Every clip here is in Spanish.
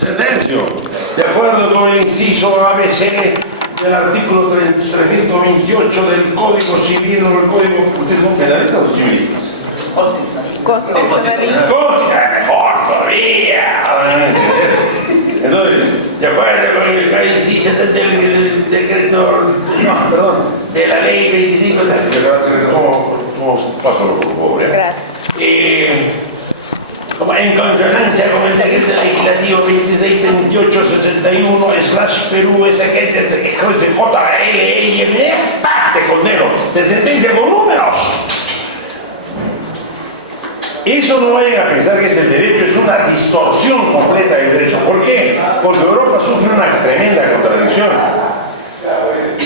Sentencio, de acuerdo con el inciso ABC del artículo 328 del Código Civil o el Código... ¿Ustedes son penalistas o civilistas? Constitucionalista. Mejor todavía. Entonces, de acuerdo con el inciso del decreto... No, perdón, de la ley 25... ¿Cómo paso por favor? Gracias. En consonancia con el decreto legislativo 2628/61/Perú SKJLEM, te condeno, te sentencia con números. Eso no vayan a pensar que es el derecho, es una distorsión completa del derecho. ¿Por qué? Porque Europa sufre una tremenda contradicción.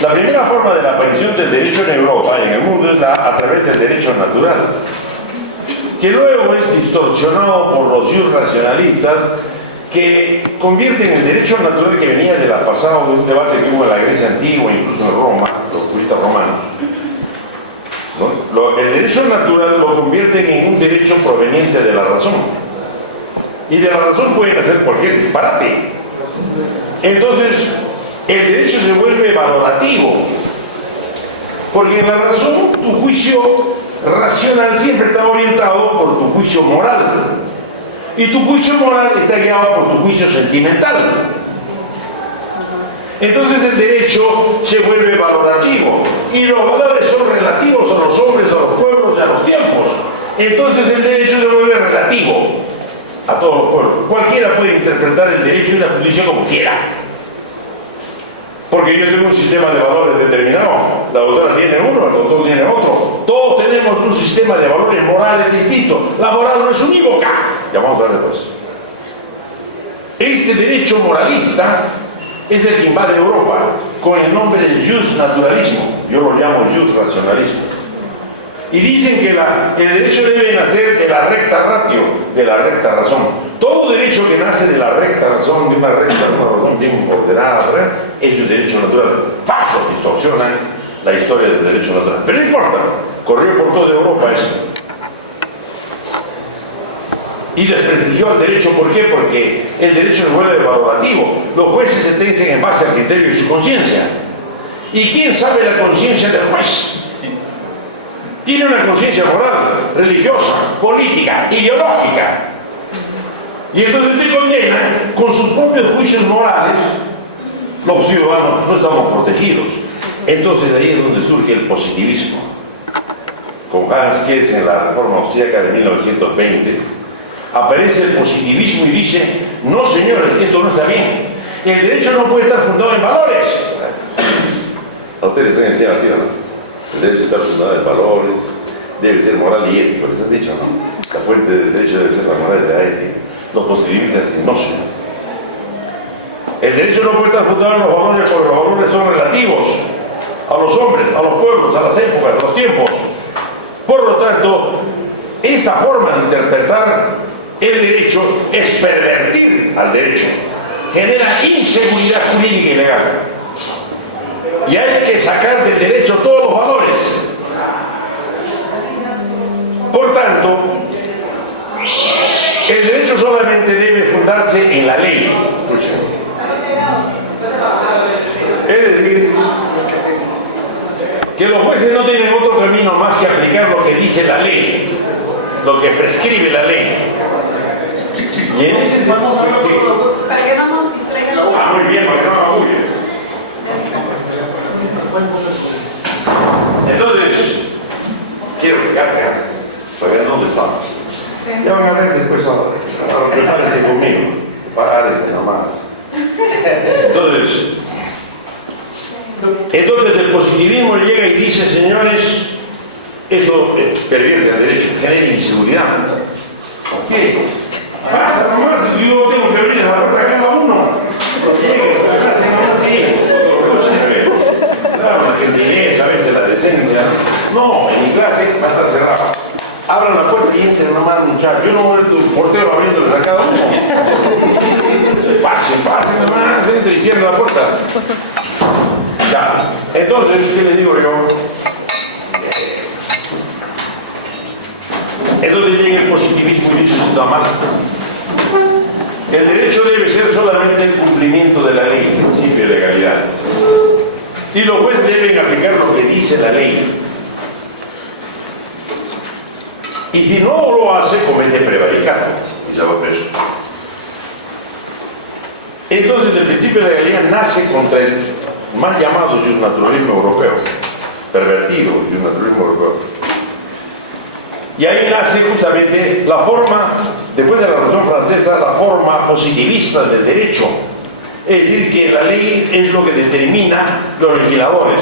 La primera forma de la aparición del derecho en Europa y en el mundo es a través del derecho natural, que luego es distorsionado por los racionalistas que convierten el derecho natural que venía de la pasada de un debate que hubo en la Grecia antigua, incluso en Roma, los juristas romanos, ¿no? El derecho natural lo convierten en un derecho proveniente de la razón, y de la razón pueden hacer cualquier disparate. Entonces el derecho se vuelve valorativo, porque en la razón tu juicio racional siempre está orientado por tu juicio moral, y tu juicio moral está guiado por tu juicio sentimental. Entonces el derecho se vuelve valorativo, y los valores son relativos a los hombres, a los pueblos y a los tiempos. Entonces el derecho se vuelve relativo a todos los pueblos. Cualquiera puede interpretar el derecho y la justicia como quiera, porque yo tengo un sistema de valores determinado, la doctora tiene uno, el doctor tiene otro. Todos tenemos un sistema de valores morales distinto. La moral no es unívoca. Ya vamos a ver después. Este derecho moralista es el que invade Europa con el nombre de jus naturalismo. Yo lo llamo jus racionalismo. Y dicen que el derecho debe nacer de la recta ratio, de la recta razón. Todo derecho que nace de la recta razón, de una razón bien ordenada, ¿verdad?, es un derecho natural. Falso, distorsionan la historia del derecho natural. Pero no importa, corrió por toda Europa eso. Y desprestigió el derecho. ¿Por qué? Porque el derecho se vuelve valorativo. Los jueces sentencian en base al criterio de su conciencia. ¿Y quién sabe la conciencia del juez? Tiene una conciencia moral, religiosa, política, ideológica. Y entonces te condena con sus propios juicios morales. Los ciudadanos no estamos protegidos. Entonces ahí es donde surge el positivismo. Con Hans Kelsen en la Reforma Austríaca de 1920, aparece el positivismo y dice: no señores, esto no está bien. El derecho no puede estar fundado en valores. A ustedes les enseñan así, ¿no? El derecho está fundado en valores, debe ser moral y ético, les han dicho, ¿no? La fuente del derecho debe ser la moral y la ética. Los positivistas dicen: no señor. El derecho no puede estar fundado en los valores, porque los valores son relativos a los hombres, a los pueblos, a las épocas, a los tiempos. Por lo tanto, esta forma de interpretar el derecho es pervertir al derecho, genera inseguridad jurídica y legal. Y hay que sacar del derecho todos los valores. Por tanto, el derecho solamente debe fundarse en la ley. Es decir, que los jueces no tienen otro camino más que aplicar lo que dice la ley, lo que prescribe la ley. Y en ese sentido, Para que no nos distraigan. muy bien, para que no haga bulla. Entonces, quiero fijarte, para ver dónde estamos. Ya van a ver después ahora. Prepárense conmigo. Prepárense nomás. Entonces el positivismo llega y dice: señores, esto pervierte al derecho, genera inseguridad. ¿Qué? Pasa nomás, yo tengo que abrir la puerta a cada uno. Claro, la gentileza, a veces la decencia. No, en mi clase va a estar cerrada. Abran la puerta y entren nomás, muchachos. Yo no voy a un portero abriéndoles a cada uno. Pasen nomás, entren y cierren la puerta. Ya. Entonces, ¿qué les digo yo? Entonces llega el positivismo y dice: está mal. El derecho debe debe ser solamente el cumplimiento de la ley, el principio de legalidad. Y los jueces deben aplicar lo que dice la ley. Y si no lo hace, comete prevaricato y se va preso. Entonces, el principio de legalidad nace contra el mal llamado justnaturalismo europeo, pervertido justnaturalismo europeo. Y ahí nace justamente la forma, después de la Revolución Francesa, la forma positivista del derecho. Es decir, que la ley es lo que determina los legisladores.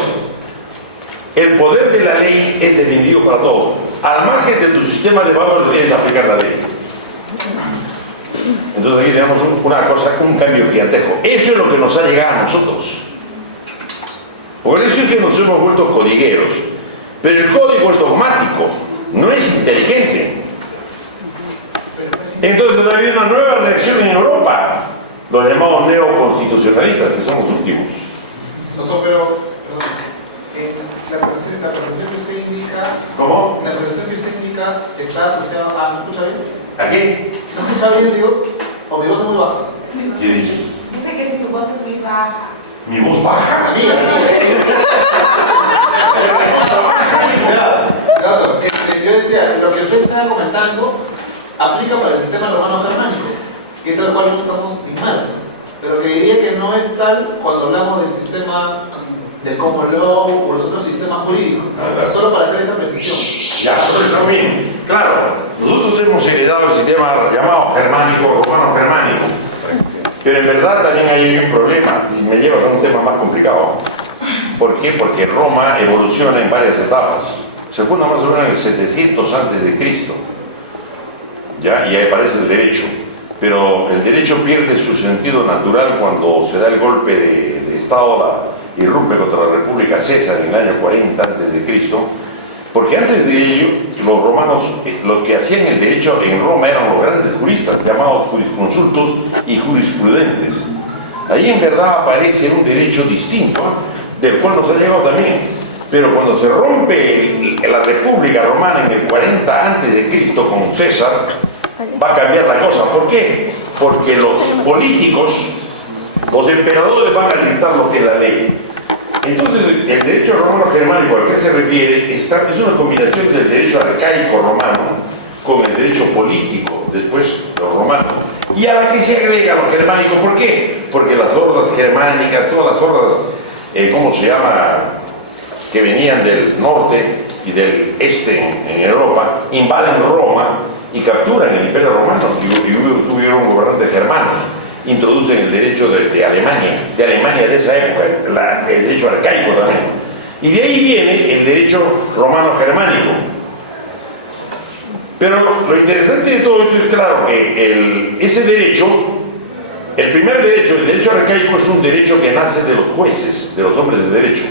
El poder de la ley es defendido para todos. Al margen de tu sistema de valores debes aplicar la ley. Entonces aquí tenemos una cosa, un cambio gigantesco. Eso es lo que nos ha llegado a nosotros. Por eso es que nos hemos vuelto codigueros. Pero el código es dogmático, no es inteligente. Entonces ha habido una nueva reacción en Europa, los llamados neoconstitucionalistas, que son los últimos. Doctor, pero, perdón, la presentación que usted indica... ¿Cómo? La presentación que usted indica está asociada a... ¿Me escucha bien? ¿A qué? ¿No escucha bien, digo? ¿O mi voz es muy baja? ¿Qué dice? Dice que si su voz es muy baja. Mi voz baja. La mía. Claro, yo decía, lo que usted estaba comentando aplica para el sistema romano germánico, que es al cual nosotros estamos inmersos. Pero que diría que no es tal cuando hablamos del sistema del common law o los otros sistemas jurídicos. Claro. Solo para hacer esa precisión. Ya, pero también, claro, nosotros hemos heredado el sistema llamado germánico, romano germánico. Pero en verdad también hay un problema, y me lleva a un tema más complicado. ¿Por qué? Porque Roma evoluciona en varias etapas. Se funda más o menos en el 700 antes de Cristo. ¿Ya? Y ahí aparece el derecho. Pero el derecho pierde su sentido natural cuando se da el golpe de Estado, irrumpe contra la República César en el año 40 antes de Cristo. Porque antes de ello, los romanos, los que hacían el derecho en Roma eran los grandes juristas, llamados jurisconsultos y jurisprudentes. Ahí en verdad aparece un derecho distinto, del cual nos ha llegado también. Pero cuando se rompe la República Romana en el 40 antes de Cristo con César, va a cambiar la cosa. ¿Por qué? Porque los políticos, los emperadores van a dictar lo que es la ley. Entonces, el derecho romano germánico al que se refiere es una combinación del derecho arcaico romano con el derecho político, después los romanos, y a la que se agrega lo germánico. ¿Por qué? Porque las hordas germánicas, todas las hordas, ¿cómo se llama?, que venían del norte y del este en Europa, invaden Roma y capturan el Imperio Romano y tuvieron gobernantes germanos. Introducen el derecho de Alemania de esa época, el derecho arcaico también. Y de ahí viene el derecho romano germánico. Pero lo interesante de todo esto es claro que ese derecho, el primer derecho, el derecho arcaico, es un derecho que nace de los jueces, de los hombres de derecho.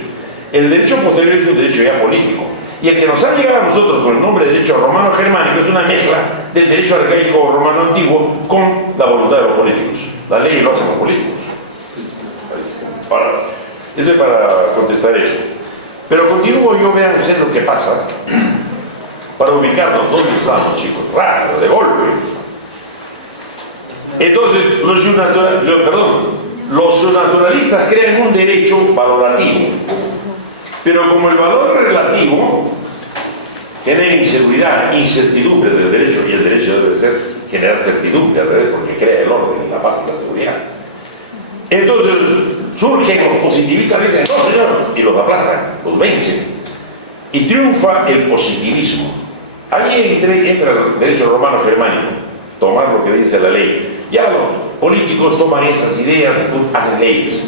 El derecho posterior es un derecho ya político. Y el que nos ha llegado a nosotros con el nombre de derecho romano germánico es una mezcla del derecho arcaico romano antiguo con la voluntad de los políticos. La ley lo hacen los políticos. Ahora, eso es para contestar eso. Pero continúo yo, vean ustedes lo que pasa, para ubicarnos dónde estamos, chicos, rápido, de golpe. Entonces, los naturalistas crean un derecho valorativo. Pero como el valor relativo genera inseguridad, incertidumbre del derecho, y el derecho debe ser generar certidumbre al revés, porque crea el orden, la paz y la seguridad. Entonces surgen los positivistas y dicen, no señor, y los aplastan, los vencen. Y triunfa el positivismo. Ahí entra el derecho romano germánico, tomar lo que dice la ley. Ya los políticos toman esas ideas y hacen leyes.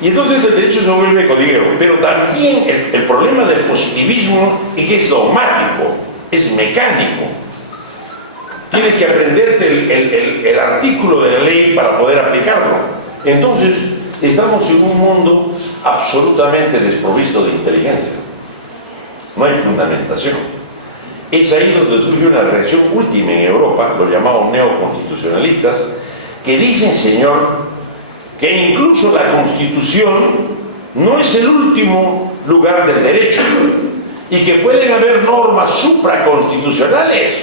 Y entonces el derecho se vuelve codiguero. Pero también el problema del positivismo es que es dogmático, es mecánico. Tienes que aprenderte el artículo de la ley para poder aplicarlo. Entonces, estamos en un mundo absolutamente desprovisto de inteligencia. No hay fundamentación. Es ahí donde surge una reacción última en Europa, los llamados neoconstitucionalistas, que dicen, señor, que incluso la Constitución no es el último lugar del derecho y que pueden haber normas supraconstitucionales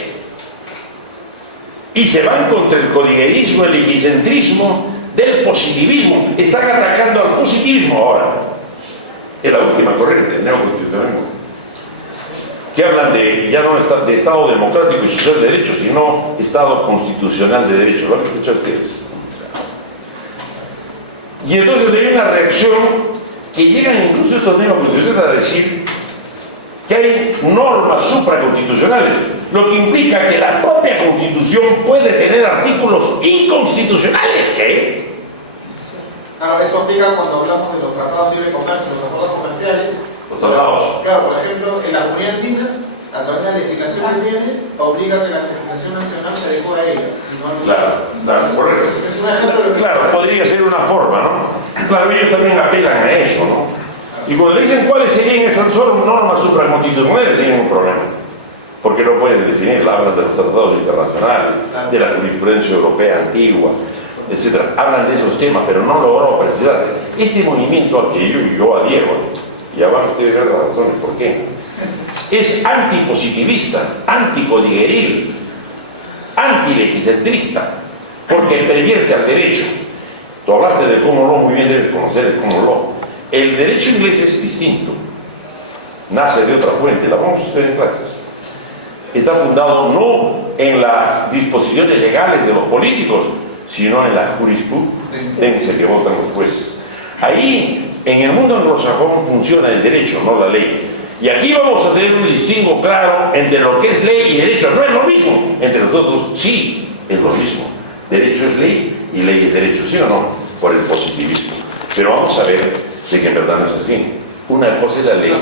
y se van contra el codiguerismo, el higicentrismo del positivismo. Están atacando al positivismo ahora. Es la última corriente, el neoconstitucionalismo, que hablan de, ya no de Estado democrático y social de derecho, sino Estado constitucional de derecho. ¿Lo han escuchado ustedes? Y entonces hay una reacción que llegan incluso estos neoconstitucionalistas a decir que hay normas supraconstitucionales, lo que implica que la propia Constitución puede tener artículos inconstitucionales. ¿Qué? Claro, eso aplica cuando hablamos de los tratados de libre comercio, los acuerdos comerciales. Los tratados. Claro, por ejemplo, en la comunidad andina, a través de la legislación que tiene, obliga a que la legislación nacional se adecue a ella. Y no Claro, correcto. es un ejemplo de lo que... Claro, podría ser una forma, ¿no? Claro, ellos también apelan a eso, ¿no? Y cuando le dicen cuáles serían esas normas supraconstitucionales, tienen un problema. Porque no pueden definirla, hablan de los tratados internacionales, de la jurisprudencia europea antigua, etc. Hablan de esos temas, pero no logró precisar. Este movimiento al que yo adhiero, y abajo ustedes ven las razones por qué, es antipositivista, anticodigueril, antilegicentrista, porque pervierte al derecho. Tú hablaste del common law, muy bien debes conocer el common law. El derecho inglés es distinto, nace de otra fuente, la vamos a estudiar en clases. Está fundado no en las disposiciones legales de los políticos, sino en la jurisprudencia que votan los jueces. Ahí, en el mundo anglosajón, funciona el derecho, no la ley. Y aquí vamos a hacer un distingo claro entre lo que es ley y derecho. No es lo mismo. Entre nosotros sí es lo mismo. Derecho es ley y ley es derecho, ¿sí o no? Por el positivismo. Pero vamos a ver de que en verdad no es así. Una cosa es la ley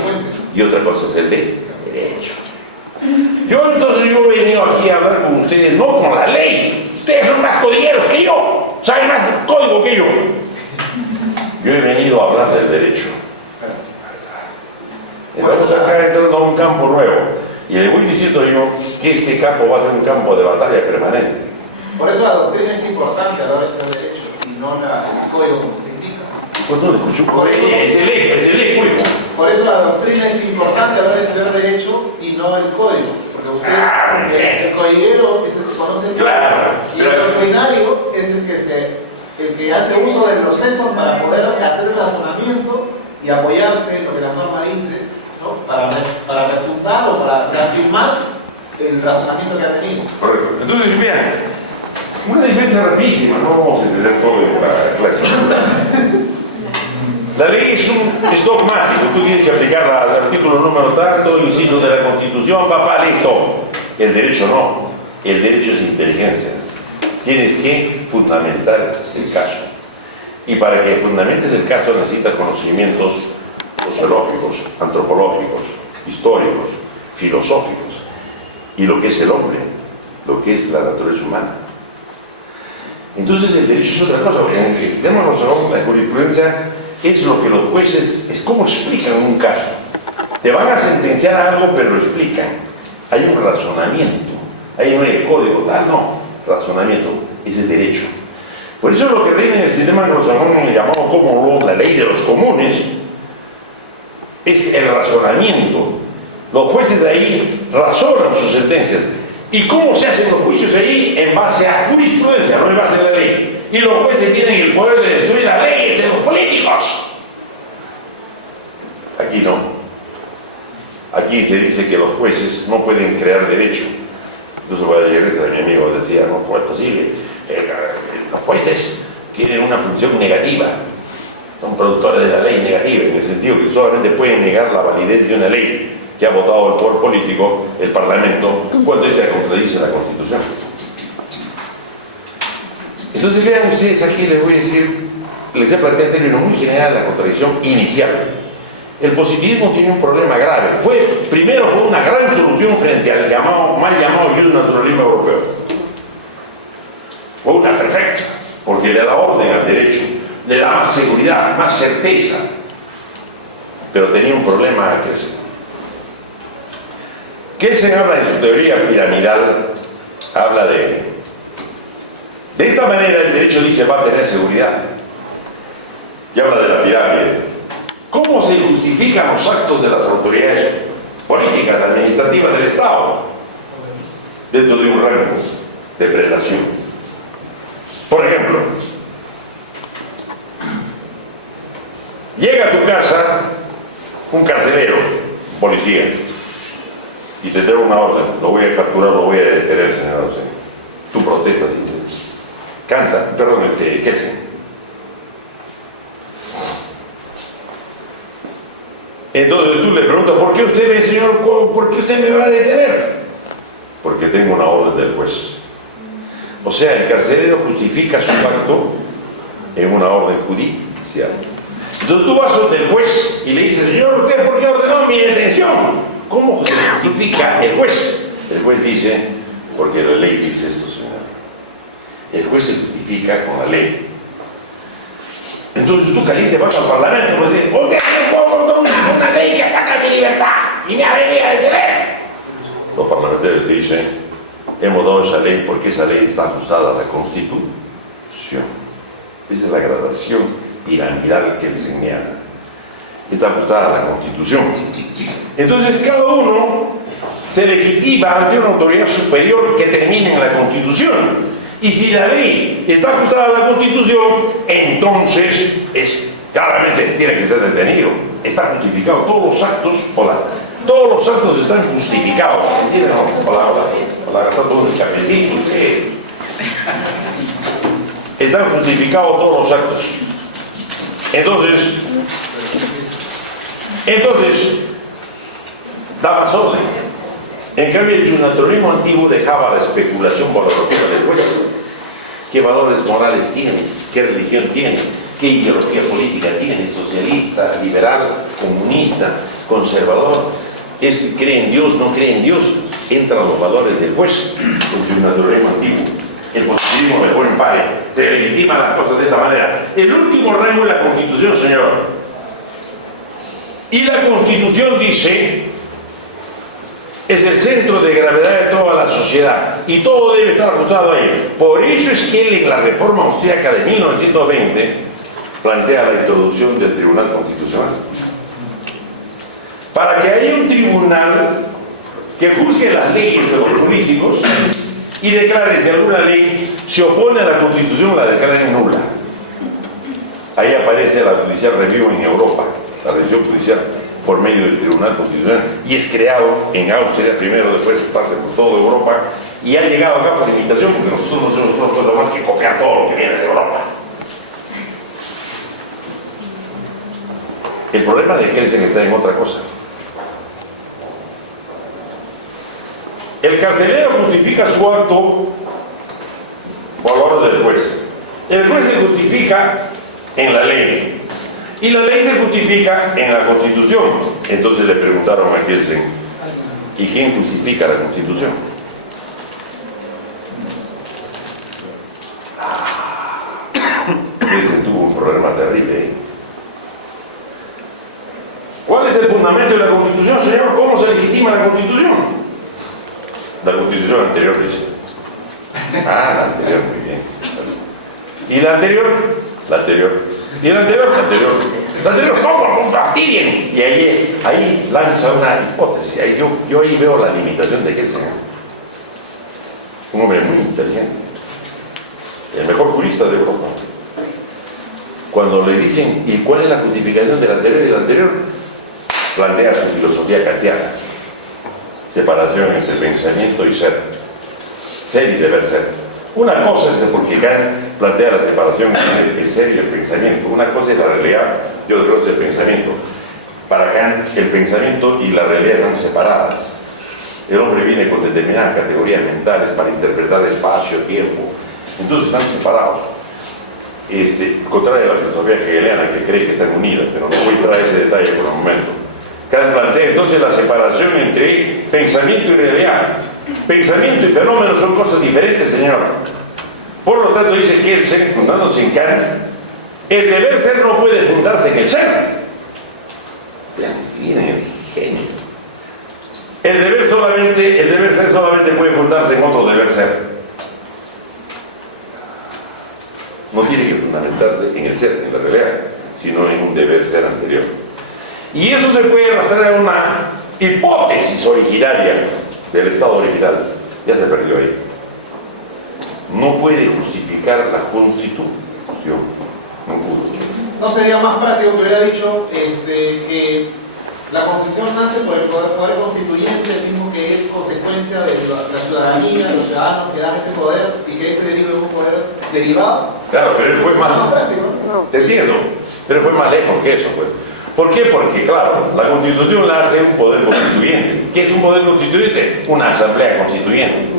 y otra cosa es el derecho. Yo he venido aquí a hablar con ustedes, no con la ley. Ustedes son más codilleros que yo, saben más del código que yo. Yo he venido a hablar del derecho. Entonces acá entrando a un campo nuevo. Y le voy diciendo yo que este campo va a ser un campo de batalla permanente. Por eso la doctrina es importante a la hora de estudiar derecho y no el código como te indica. ¿Cuándo lo escucho? Es el ley, pues. Por eso la doctrina es importante a la hora de estudiar derecho y no el código. Porque usted, el codiguero es el que conoce el código. Claro, Y el doctrinario es el que hace uso del proceso para poder hacer el razonamiento y apoyarse en lo que la norma dice, ¿no? para refutar o para afirmar el razonamiento que ha tenido. Correcto. Entonces, vean, una diferencia rapidísima, no vamos a entender todo en la clase. La ley es dogmático, tú tienes que aplicar al artículo número tanto, inciso de la Constitución, papá, listo. El derecho no, el derecho es inteligencia. Tienes que fundamentar el caso. Y para que fundamentes el caso necesitas conocimientos sociológicos, antropológicos, históricos, filosóficos, y lo que es el hombre, lo que es la naturaleza humana. Entonces el derecho es otra cosa, porque en el sistema anglosajón la jurisprudencia es lo que los jueces, es como explican un caso. Te van a sentenciar algo, pero lo explican. Hay un razonamiento, ahí no hay el código, no, razonamiento, es el derecho. Por eso lo que reina en el sistema anglosajón, llamado common law, la ley de los comunes, es el razonamiento. Los jueces de ahí razonan sus sentencias. ¿Y cómo se hacen los juicios ahí? En base a jurisprudencia, no en base a la ley. Y los jueces tienen el poder de destruir las leyes de los políticos. Aquí no. Aquí se dice que los jueces no pueden crear derecho. Incluso Vallegreta, mi amigo, decía, no, ¿cómo es posible? Los jueces tienen una función negativa. Son productores de la ley negativa, en el sentido que solamente pueden negar la validez de una ley que ha votado el poder político, el Parlamento, cuando ésta contradice la Constitución. Entonces vean ustedes, aquí les voy a decir, les he planteado en términos muy generales la contradicción inicial. El positivismo tiene un problema grave. Primero fue una gran solución frente al mal llamado naturalismo europeo. Fue una perfecta, porque le da orden al derecho, le da más seguridad, más certeza, pero tenía un problema que hacer. Kelsen habla en su teoría piramidal, habla de esta manera el derecho dice va a tener seguridad, y habla de la pirámide. ¿Cómo se justifican los actos de las autoridades políticas, administrativas del Estado dentro de un rango de prelación. Por ejemplo, llega a tu casa un carcelero, un policía, y te da una orden: lo voy a capturar, lo voy a detener, señor. Tú protestas, dices, canta, perdón, Kelsen. Entonces tú le preguntas: ¿por qué usted ve, señor? ¿Por qué usted me va a detener? Porque tengo una orden del juez. O sea, el carcelero justifica su acto en una orden judicial. Entonces tú vas del juez y le dices: señor, ¿usted por qué ordenó mi detención? ¿Cómo se justifica el juez? El juez dice: porque la ley dice esto, señor. El juez se justifica con la ley. Entonces tú caliente vas al parlamento y dices: ¿por qué me pongo una ley que ataca mi libertad y me ha venido a detener? Los parlamentarios dicen: hemos dado esa ley porque esa ley está ajustada a la Constitución. Esa es la gradación piramidal que les señala. Está ajustada a la Constitución. Entonces cada uno se legitima ante una autoridad superior que termine en la Constitución. Y si la ley está ajustada a la Constitución, entonces claramente tiene que ser detenido. Está justificado. Todos los actos, todos los actos están justificados. ¿Entienden? Hola, está todo el cafecito. Están justificados todos los actos. Entonces, da más orden. En cambio, el justnaturalismo antiguo dejaba la especulación valorativa del juez. ¿Qué valores morales tiene? ¿Qué religión tiene? ¿Qué ideología política tiene? ¿Socialista, liberal, comunista, conservador? ¿Cree en Dios? ¿No cree en Dios? Entran los valores del juez. El justnaturalismo antiguo. El positivismo mejor en pare. Se legitiman las cosas de esta manera. El último rango es la Constitución, señor. Y la Constitución dice: es el centro de gravedad de toda la sociedad y todo debe estar ajustado a ella. Por eso es que él, en la reforma austríaca de 1920, plantea la introducción del Tribunal Constitucional. Para que haya un tribunal que juzgue las leyes de los políticos y declare si alguna ley se opone a la Constitución, la declare nula. Ahí aparece la Judicial Review en Europa, la revisión judicial por medio del Tribunal Constitucional, y es creado en Austria primero, después parte por toda Europa, y ha llegado acá por imitación, porque nosotros no hacemos otra cosa más que copiar todo lo que viene de Europa. El problema de Kelsen está en otra cosa. El carcelero justifica su acto por la orden del juez. El juez se justifica en la ley. Y la ley se justifica en la Constitución. Entonces le preguntaron a Kelsen: ¿y quién justifica la Constitución? Kelsen tuvo un problema terrible. ¿Cuál es el fundamento de la Constitución, señor? ¿Cómo se legitima la Constitución? La Constitución anterior dice. La anterior, muy bien. ¿Y la anterior? La anterior. Y el anterior, ¿cómo? ¡Fastidien! Y ahí lanza una hipótesis. Yo ahí veo la limitación de Kelsen. Un hombre muy inteligente. El mejor jurista de Europa. Cuando le dicen: ¿y cuál es la justificación del anterior y del anterior? Plantea su filosofía kantiana. Separación entre pensamiento y ser. Ser y deber ser. Una cosa es porque Kant plantea la separación entre el ser y el pensamiento. Una cosa es la realidad y otra cosa es el pensamiento. Para Kant, el pensamiento y la realidad están separadas. El hombre viene con determinadas categorías mentales para interpretar espacio, tiempo. Entonces están separados. Contrario a la filosofía hegeliana, que cree que están unidas, pero no voy a traer ese detalle por el momento. Kant plantea entonces la separación entre pensamiento y realidad. Pensamiento y fenómeno son cosas diferentes, señor. Por lo tanto, dice Kelsen, fundándose en Kant, el deber ser no puede fundarse en el ser. Miren el genio. El deber ser solamente puede fundarse en otro deber ser. No tiene que fundamentarse en el ser, en la realidad, sino en un deber ser anterior. Y eso se puede arrastrar a una hipótesis originaria del estado original. Ya se perdió ahí. no puede justificar la Constitución. No pudo. ¿No sería más práctico que hubiera dicho que la Constitución nace por el poder constituyente, el mismo que es consecuencia de la ciudadanía, de los ciudadanos que dan ese poder y que este deriva de un poder derivado? Claro, pero él fue Más práctico. Te entiendo, pero fue más lejos que eso, pues. ¿Por qué? Porque, claro, la Constitución la hace un poder constituyente. ¿Qué es un poder constituyente? Una asamblea constituyente.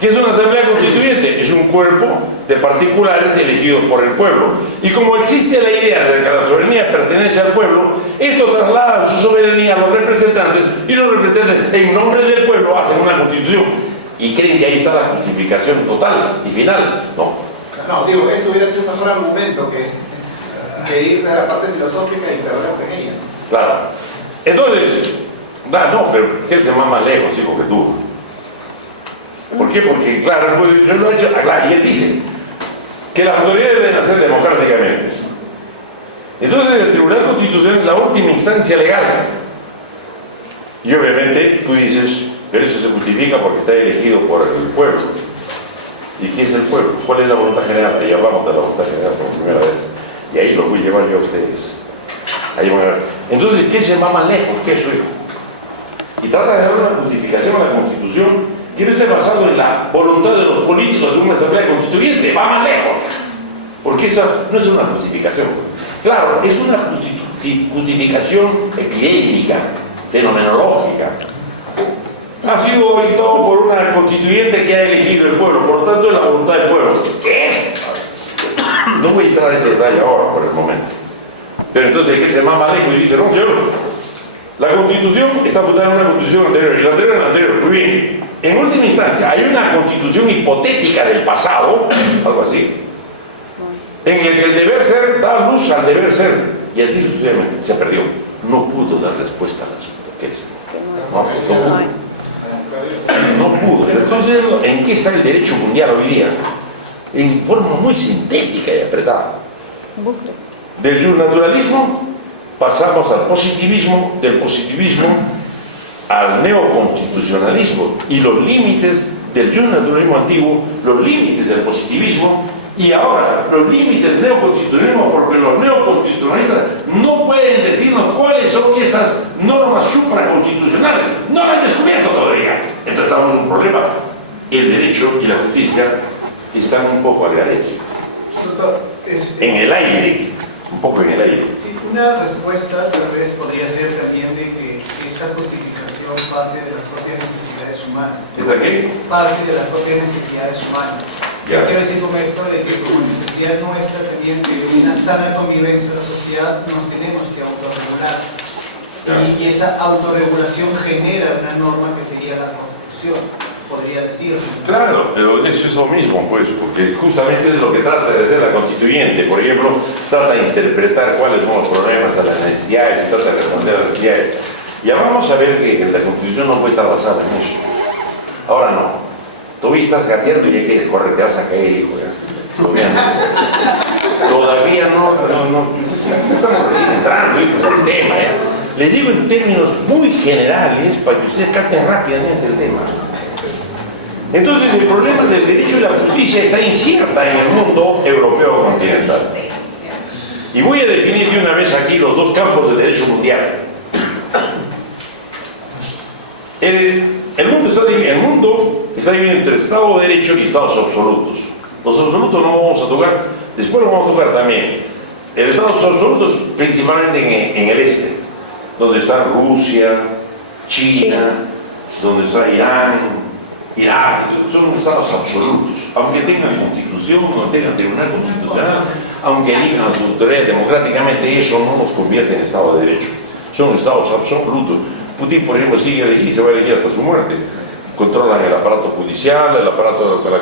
¿Qué es una asamblea constituyente? Es un cuerpo de particulares elegidos por el pueblo. Y como existe la idea de que la soberanía pertenece al pueblo, esto traslada su soberanía a los representantes y los representantes, en nombre del pueblo, hacen una constitución. Y creen que ahí está la justificación total y final. No. No, digo, eso hubiera sido un mejor argumento que ir de la parte filosófica y perderte en ella. Claro. Entonces, no, pero él se va más lejos, hijo, que tú. ¿Por qué? Porque, claro, yo lo he hecho, claro, y él dice que las autoridades deben hacer democráticamente. Entonces, el Tribunal Constitucional es la última instancia legal. Y obviamente tú dices, pero eso se justifica porque está elegido por el pueblo. ¿Y qué es el pueblo? ¿Cuál es la voluntad general? Ahí hablamos de la voluntad general por primera vez. Y ahí los voy a llevar yo a ustedes. Ahí van a ver. Entonces, ¿qué se va más lejos? ¿Qué es su hijo? Y trata de dar una justificación a la Constitución que no esté basado en la voluntad de los políticos de una asamblea constituyente. Va más lejos. Porque eso no es una justificación. Claro, es una justificación epidémica, fenomenológica. Ha sido hoy todo por una constituyente que ha elegido el pueblo, por lo tanto es la voluntad del pueblo. ¿Qué? No voy a entrar a ese detalle ahora por el momento. Pero entonces el que se va más lejos y dice, no señor, la Constitución está fundada en una Constitución anterior y la anterior en la anterior. Muy bien. En última instancia, hay una Constitución hipotética del pasado, algo así, en el que el deber ser da luz al deber ser, y así sucesivamente se perdió. No pudo dar respuesta al asunto. ¿Qué es? No pudo. No pudo. Entonces, ¿en qué está el derecho mundial hoy día? En forma muy sintética y apretada. Del justnaturalismo pasamos al positivismo, del positivismo al neoconstitucionalismo y los límites del justnaturalismo antiguo, los límites del positivismo y ahora los límites del neoconstitucionalismo, porque los neoconstitucionalistas no pueden decirnos cuáles son esas normas supraconstitucionales, no lo han descubierto todavía. Entonces estamos en un problema. El derecho y la justicia están un poco al garete, en el aire, un poco en el aire. Sí, una respuesta tal vez podría ser también de que esa justificación parte de las propias necesidades humanas. ¿Es aquí? Parte de las propias necesidades humanas. Ya. Quiero decir con esto de que como necesidad nuestra también de una sana convivencia en la sociedad nos tenemos que autorregular. Y esa autorregulación genera una norma que sería la Constitución, podría decir. Claro, pero eso es lo mismo, pues, porque justamente es lo que trata de hacer la constituyente. Por ejemplo, trata de interpretar cuáles son los problemas de las necesidades, trata de responder a las necesidades. Ya vamos a ver que la Constitución no puede estar basada en eso. Ahora no. Todavía estás gateando y ya quieres correr, te vas a caer, hijo. Todavía no estamos recién entrando, hijo, en el tema. Les digo en términos muy generales para que ustedes capten rápidamente el tema. Entonces el problema del derecho y la justicia está incierta en el mundo europeo continental. Y voy a definir de una vez aquí los dos campos del derecho mundial. El mundo está dividido entre Estado de Derecho y Estados absolutos. Los absolutos no vamos a tocar, después lo vamos a tocar también. El Estado absolutos principalmente en el este, donde está Rusia, China, donde está Irán, Irak, son estados absolutos, aunque tengan constitución, aunque tengan tribunal constitucional, aunque elijan a sus autoridades democráticamente, eso no nos convierte en Estado de Derecho. Son estados absolutos. Putin, por ejemplo, sigue elegir y se va a elegir hasta su muerte. Controlan el aparato judicial, el aparato de la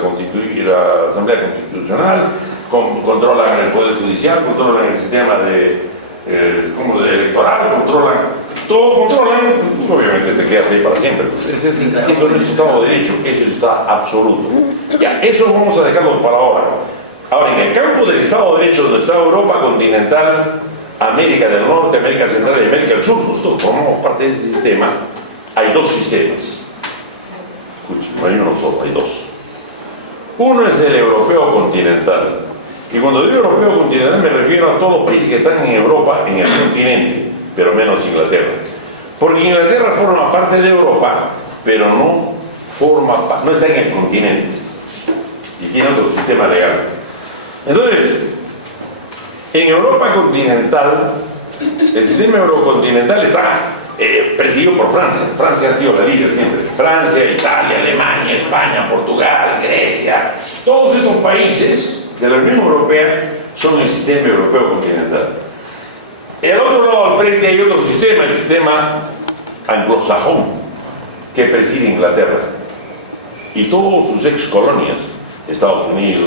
Asamblea Constitucional, controlan el Poder Judicial, controlan el sistema electoral, todo controlan, obviamente te quedas ahí para siempre. Eso no es Estado de Derecho, eso está absoluto. Ya, eso vamos a dejarlo para ahora. Ahora, en el campo del Estado de Derecho, donde está Europa continental, América del Norte, América Central y América del Sur, nosotros formamos parte de ese sistema, hay dos sistemas. Escuchen, no hay uno solo, hay dos. Uno es el europeo continental. Y cuando digo europeo continental me refiero a todos los países que están en Europa, en el continente, pero menos Inglaterra. Porque Inglaterra forma parte de Europa, pero no está en el continente. Y tiene otro sistema legal. Entonces, en Europa continental, el sistema eurocontinental está presidido por Francia. Francia ha sido la líder siempre. Francia, Italia, Alemania, España, Portugal, Grecia. Todos estos países de la Unión Europea son el sistema europeo continental. El otro lado al frente hay otro sistema, el sistema anglosajón, que preside Inglaterra. Y todas sus ex colonias, Estados Unidos,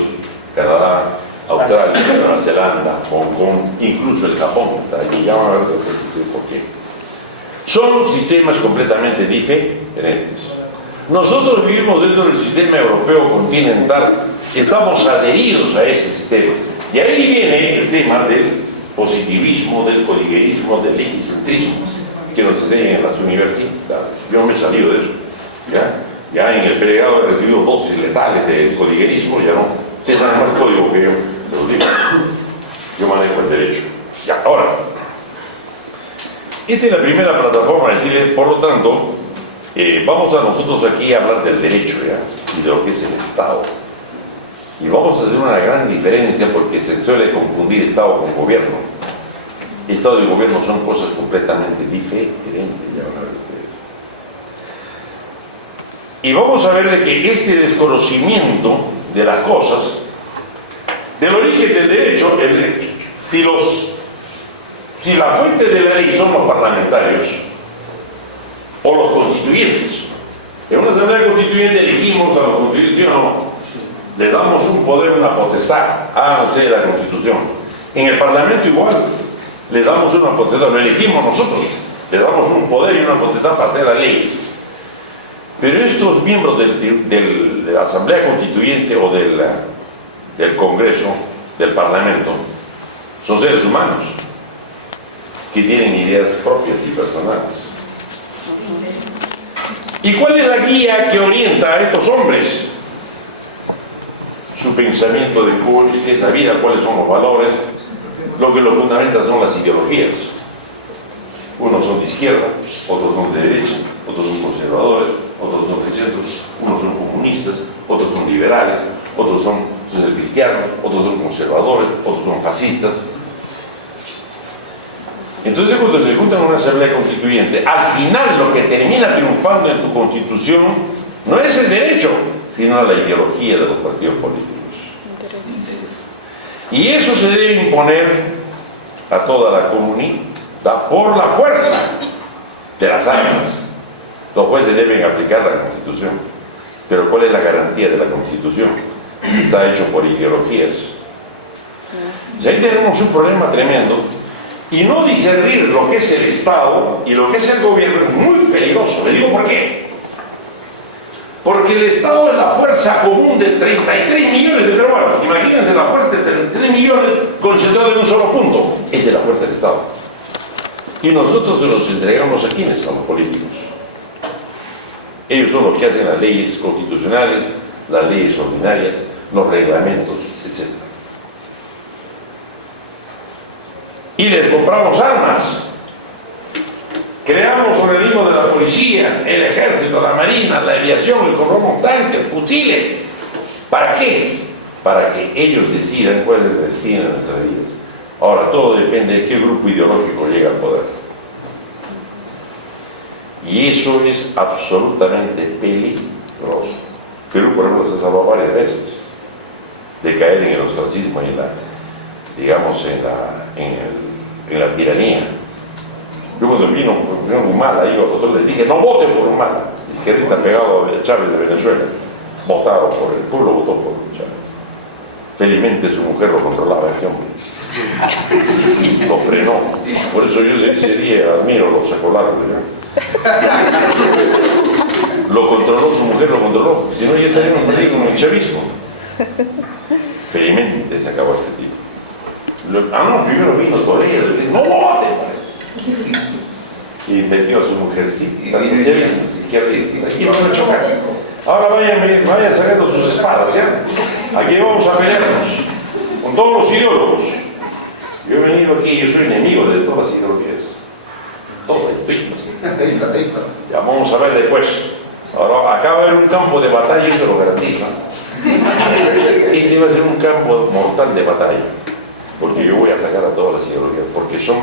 Canadá, Australia, Nueva Zelanda, Hong Kong, incluso el Japón, y ya van a ver por qué. Son sistemas completamente diferentes. Nosotros vivimos dentro del sistema europeo continental, estamos adheridos a ese sistema. Y ahí viene el tema del positivismo, del codiguerismo, del legicentrismo, que nos enseñan en las universidades. Yo me he salido de eso. Ya en el pregrado he recibido dosis letales de codiguerismo, ya no. Ustedes saben más código que yo. Yo manejo el derecho. Ya, ahora, esta es la primera plataforma de Chile, por lo tanto, vamos a nosotros aquí a hablar del derecho ya, y de lo que es el Estado. Y vamos a hacer una gran diferencia porque se suele confundir Estado con gobierno. Estado y gobierno son cosas completamente diferentes, ya van a ver ustedes. Y vamos a ver de que este desconocimiento de las cosas, del origen del derecho, si la fuente de la ley son los parlamentarios o los constituyentes. En una asamblea constituyente elegimos a los constituyentes, le damos un poder, una potestad a ustedes la Constitución. En el Parlamento igual, le damos una potestad, lo elegimos nosotros, le damos un poder y una potestad para hacer la ley. Pero estos miembros de la Asamblea Constituyente o del Congreso, del Parlamento, son seres humanos que tienen ideas propias y personales. ¿Y cuál es la guía que orienta a estos hombres? Su pensamiento de qué es la vida, cuáles son los valores. Lo que lo fundamenta son las ideologías. Unos son de izquierda, otros son de derecha, otros son conservadores, otros son de centro, unos son comunistas, otros son liberales, otros son cristianos, otros son conservadores, otros son fascistas. Entonces, cuando se juntan en una asamblea constituyente, al final lo que termina triunfando en tu constitución no es el derecho, sino la ideología de los partidos políticos. Y eso se debe imponer a toda la comunidad por la fuerza de las armas. Los jueces deben aplicar la Constitución. Pero ¿cuál es la garantía de la Constitución? Está hecho por ideologías. Y ahí tenemos un problema tremendo. Y no discernir lo que es el Estado y lo que es el gobierno es muy peligroso. Le digo por qué. Porque el Estado es la fuerza común de 33 millones de peruanos. Imagínense la fuerza de 33 millones concentrados en un solo punto. Es de la fuerza del Estado. Y nosotros se los entregamos a quienes, a los políticos. Ellos son los que hacen las leyes constitucionales, las leyes ordinarias, los reglamentos, etc. Y les compramos armas. Creamos organismos de la policía, el ejército, la marina, la aviación, el compramos tanques, fusiles. ¿Para qué? Para que ellos decidan cuál es el destino de nuestras vidas. Ahora, todo depende de qué grupo ideológico llega al poder. Y eso es absolutamente peligroso. Perú, por ejemplo, se ha salvado varias veces de caer en el ostracismo y en la tiranía. Yo cuando vino Humala, ahí nosotros les dije, no voten por Humala. La izquierda pegado a Chávez de Venezuela. Votaron por el pueblo, votó por Chávez. Felizmente su mujer lo controlaba, ese hombre. Lo frenó. Por eso yo de ese día admiro los seculares. Lo controló, su mujer lo controló. Si no, ya estaríamos perdidos con el chavismo. Felizmente se acabó este tipo. Primero vino Torres, no voten. Y metió a su mujer, sí, las socialistas, izquierdistas, aquí van a chocar. Ahora vayan sacando sus espadas, ¿ya? Aquí vamos a pelearnos con todos los ideólogos. Yo he venido aquí, yo soy enemigo de todas las ideologías. Todas, ya vamos a ver después. Ahora, acá va a haber un campo de batalla, yo te lo garantizo. Este va a ser un campo mortal de batalla. Porque yo voy a atacar a todas las ideologías, porque son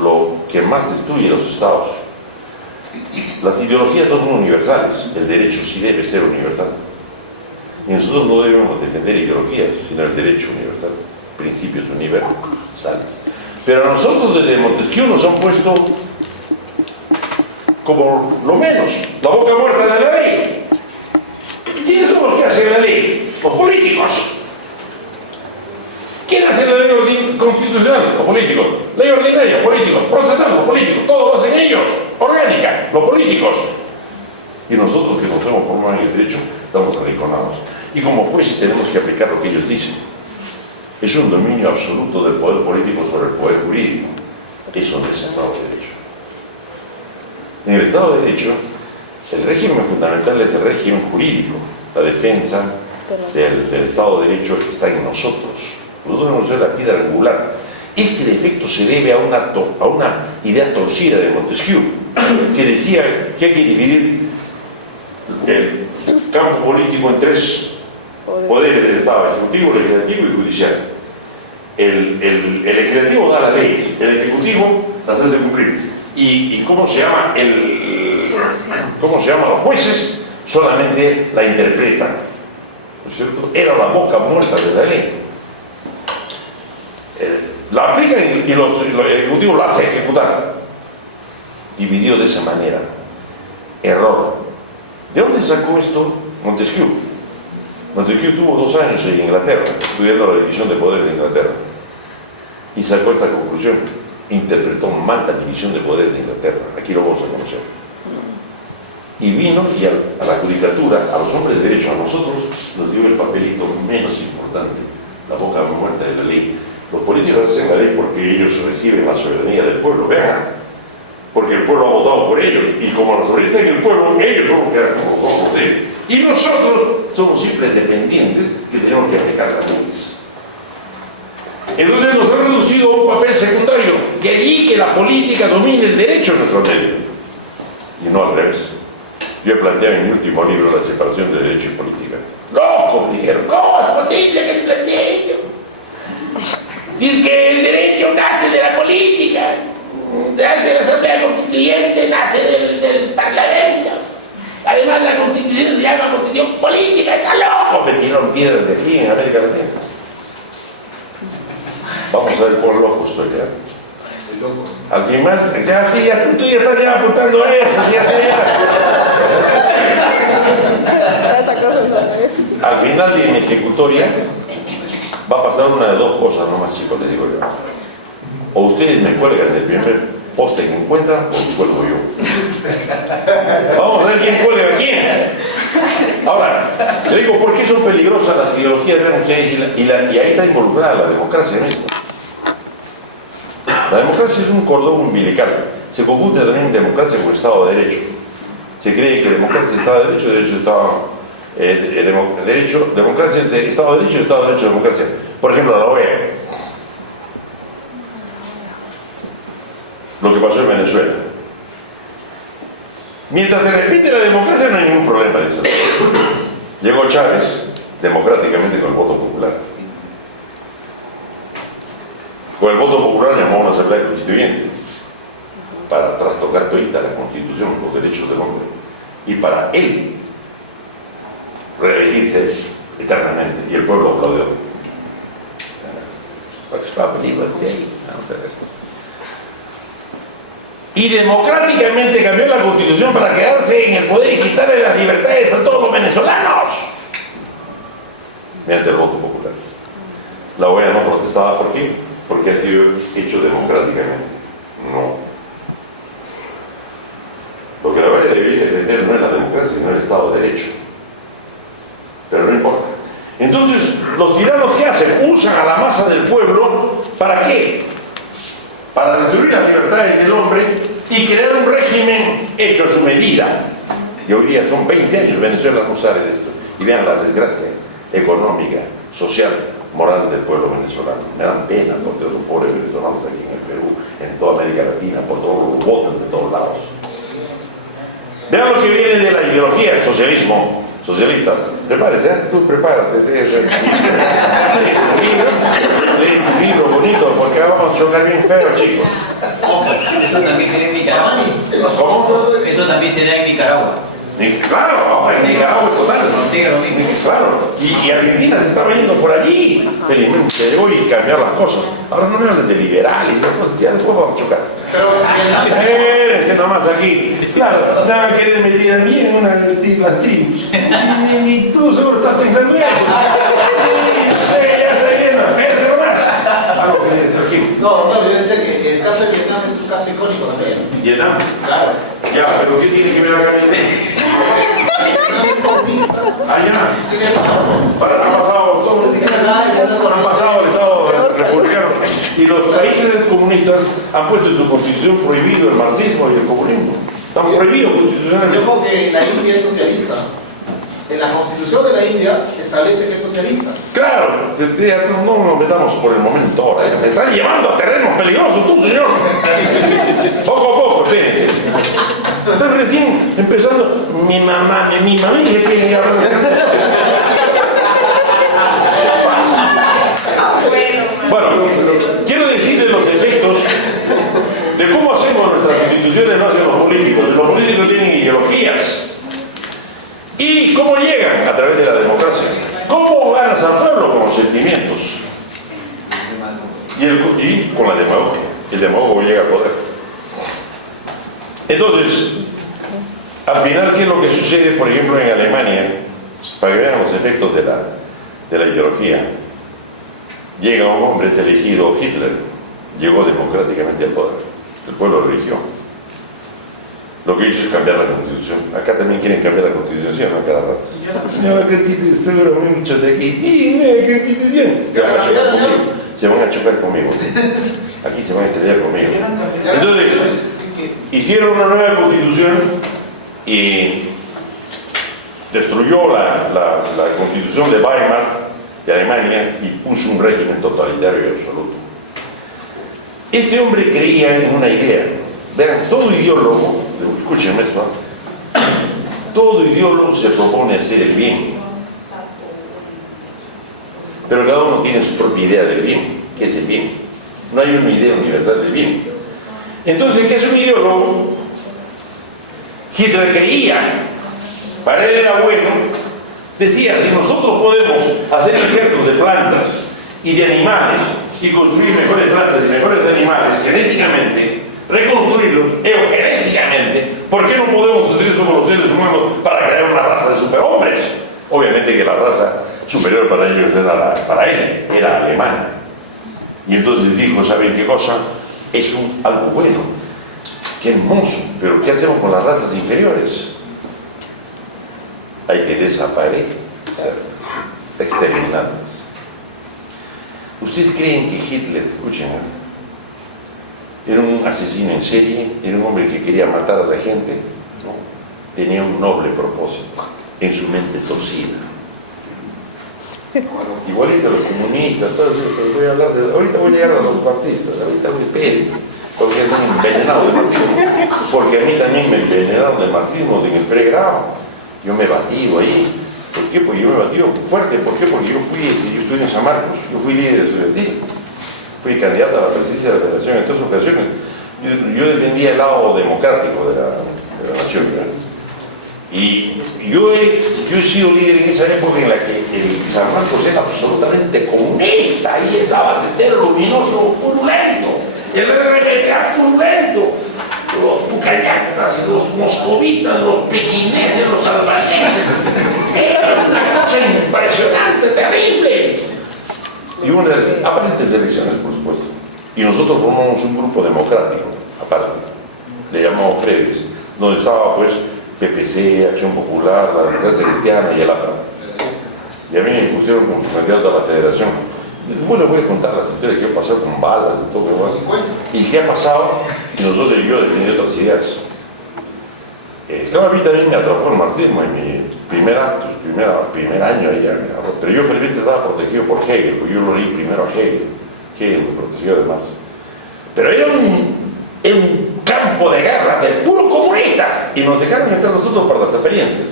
lo que más destruye los estados. Las ideologías no son universales, el derecho sí debe ser universal. Y nosotros no debemos defender ideologías, sino el derecho universal, principios universales. Pero a nosotros desde Montesquieu nos han puesto como lo menos la boca muerta de la ley. ¿Quiénes son los que hacen la ley? Los políticos. ¿Quién hace la ley constitucional? Los políticos. Ley ordinaria, políticos. Procesal, los políticos. Todo lo hacen ellos. Orgánica, los políticos. Y nosotros que nos hemos formado en el derecho, estamos arrinconados. Y como jueces tenemos que aplicar lo que ellos dicen. Es un dominio absoluto del poder político sobre el poder jurídico. Eso no es Estado de Derecho. En el Estado de Derecho, el régimen fundamental es el régimen jurídico. La defensa del Estado de Derecho está en nosotros. Nosotros debemos ser la piedra angular. Este defecto se debe a una idea torcida de Montesquieu, que decía que hay que dividir el campo político en tres poderes del Estado: ejecutivo, legislativo y judicial. El legislativo da la ley, el ejecutivo las hace cumplir. ¿Y cómo se llama los jueces? Solamente la interpretan, ¿no es cierto? Era la boca muerta de la ley. La aplican y el ejecutivo la hace ejecutar. Dividido de esa manera. Error. ¿De dónde sacó esto Montesquieu? Montesquieu tuvo 2 años en Inglaterra, estudiando la división de poder de Inglaterra. Y sacó esta conclusión. Interpretó mal la división de poder de Inglaterra. Aquí lo vamos a conocer. Y vino y a la judicatura, a los hombres de derecho, a nosotros, nos dio el papelito menos importante, la boca muerta de la ley. Los políticos hacen la ley porque ellos reciben la soberanía del pueblo, vean, porque el pueblo ha votado por ellos, y como la soberanía está en el pueblo, ellos son los que hacen como de ellos. Y nosotros somos simples dependientes que tenemos que aplicar las leyes. Entonces nos ha reducido a un papel secundario, y allí que la política domine el derecho en nuestro medio, y no al revés. Yo he planteado en mi último libro la separación de derecho y política. ¡Loco! Me dijeron, ¿cómo es posible que se plantee ello? Dice que el derecho nace de la política, nace de la Asamblea Constituyente, nace del Parlamento. Además, la Constitución se llama Constitución Política. ¡Está loco! Me tiraron piedras de aquí en América Latina. Vamos a ver por loco estoy ya. Al final, ya sí, tú ya estás ya apuntando eso, Al final de mi ejecutoria va a pasar una de dos cosas, no más, chicos, les digo yo. O ustedes me cuelgan del primer poste que encuentran, o me cuelgo yo. Vamos a ver quién cuelga a quién. Ahora, le digo, ¿por qué son peligrosas las ideologías de ustedes? Y ahí está involucrada la democracia misma. La democracia es un cordón umbilical. Se confunde también democracia con Estado de Derecho. Se cree que democracia es Estado de Derecho, derecho es Estado democracia es de Estado de Derecho y Estado de Derecho es democracia. Por ejemplo, la OEA. Lo que pasó en Venezuela. Mientras se repite la democracia no hay ningún problema de eso. Llegó Chávez democráticamente con el voto popular. Con el voto popular llamó a una asamblea constituyente para trastocar todita la Constitución, los derechos del hombre, y para él reelegirse eternamente, y el pueblo aplaudió. Vamos a ver esto. Y democráticamente cambió la Constitución para quedarse en el poder y quitarle las libertades a todos los venezolanos mediante el voto popular. La OEA no protestaba, ¿por qué? Porque ha sido hecho democráticamente. No. Lo que la OEA debería defender no es la democracia, sino el Estado de Derecho. Pero no importa. Entonces, los tiranos, ¿qué hacen? Usan a la masa del pueblo, ¿para qué? Para destruir las libertades del hombre y crear un régimen hecho a su medida, Y hoy día son 20 años, Venezuela no sale de esto. Y vean la desgracia económica, social, moral del pueblo venezolano. Me dan pena por todos los pobres venezolanos aquí en el Perú, en toda América Latina, por todos los votos de todos lados. Vean lo que viene de la ideología del socialismo. Socialistas, prepárese, ¿eh? Tú prepárate. Lee tu libro bonito, porque vamos a chocar bien feo, chicos. Eso también se da en Nicaragua. ¿Cómo? Eso también se da en Nicaragua. Claro, en Nicaragua es total. Frontera, lo mismo. Claro, y Argentina se estaba yendo por allí. Felizmente se dejó y cambiar las cosas. Ahora no me hablan de liberales, ya después vamos a chocar. Espérense nomás aquí. Claro, nada quieren meter a mí en una de las tribus. Y tú seguro estás pensando en eso. Sí, ya está viendo, espérate nomás. Algo que dices, aquí. No, yo decía que el caso de Vietnam es un caso icónico también. Vietnam. Claro. Ya, pero ¿qué tiene que ver acá? Allá. Ha pasado todo. Han pasado el Estado republicano. Y los países comunistas han puesto en su constitución prohibido el marxismo y el comunismo. Están prohibidos constitucionalmente. Yo creo que la India es socialista. En la constitución de la India establece que es socialista. Claro, no nos metamos por el momento ahora. Me están llevando a terrenos peligrosos tú, señor. Poco a poco, espérense. Estás recién empezando. Mi mamá ya quiere hablar de eso. Bueno, quiero decirles los defectos de cómo hacemos nuestras constituciones, no hacen los políticos. Los políticos tienen ideologías. ¿Y cómo llegan? A través de la democracia. ¿Cómo ganas al pueblo? Con los sentimientos. Y con la demagogia. El demagogo llega al poder. Entonces, al final, ¿qué es lo que sucede, por ejemplo, en Alemania? Para que vean los efectos de la ideología. Llega un hombre, es elegido Hitler. Llegó democráticamente al poder. El pueblo lo eligió. Lo que hizo es cambiar la constitución. Acá también quieren cambiar la constitución, ¿no? Cada rato. No, la constitución, seguro muchos de aquí. La constitución. Se van a chocar conmigo. Aquí se van a estrellar conmigo. Entonces, hicieron una nueva constitución y destruyó la constitución de Weimar, de Alemania, y puso un régimen totalitario y absoluto. Este hombre creía en una idea. Vean, todo ideólogo, escúchenme esto, todo ideólogo se propone hacer el bien, pero cada uno tiene su propia idea del bien. ¿Qué es el bien? No hay una idea universal del bien. Entonces, ¿qué es un ideólogo? Hitler creía, para él era bueno, decía, si nosotros podemos hacer injertos de plantas y de animales y construir mejores plantas y mejores animales genéticamente, reconstruirlos eugenésicamente, ¿por qué no podemos hacer eso con los seres humanos para crear una raza de superhombres? Obviamente que la raza superior para ellos para él era alemana. Y entonces dijo, ¿saben qué cosa? Es algo bueno, qué hermoso, pero ¿qué hacemos con las razas inferiores? Hay que desaparecer, exterminarlas. ¿Ustedes creen que Hitler, escuchen, era un asesino en serie, era un hombre que quería matar a la gente? No, tenía un noble propósito en su mente torcida. Igualito a los comunistas, todo eso, voy a hablar de, ahorita voy a llegar a los fascistas, ahorita voy a Pérez, porque están envenenados de marxismo, porque a mí también me envenenaron de marxismo en el pregrado. Yo me he batido ahí. ¿Por qué? Porque yo me he batido fuerte. ¿Por qué? Porque yo estuve en San Marcos, yo fui líder estudiantil, fui candidato a la presidencia de la Federación en todas ocasiones. Yo defendía el lado democrático de la nación, ¿verdad? Y yo he sido líder en esa época en la que el San Marcos era absolutamente comunista. Ahí estaba Sendero Luminoso purulento, el RBTA purulento, los bucañatas, los moscovitas, los pequineses, los albaneses. Era una cosa impresionante, terrible. Y hubo aparentes elecciones, por supuesto. Y nosotros formamos un grupo democrático, aparte. Le llamamos Fredes, donde estaba pues PPC, Acción Popular, la Democracia Cristiana y el APRA. Y a mí me pusieron como su candidato a la federación. Después les voy a contar las historias que yo he pasado con balas y todo lo demás. ¿Y qué ha pasado? Y yo defendí otras ideas. Claro, a mí también me atrapó el marxismo en mi primer acto, primer año ahí, pero yo felizmente estaba protegido por Hegel, porque yo lo leí primero a Hegel. Hegel me protegió además. Pero era un campo de guerra de puros comunistas y nos dejaron entrar nosotros para las experiencias.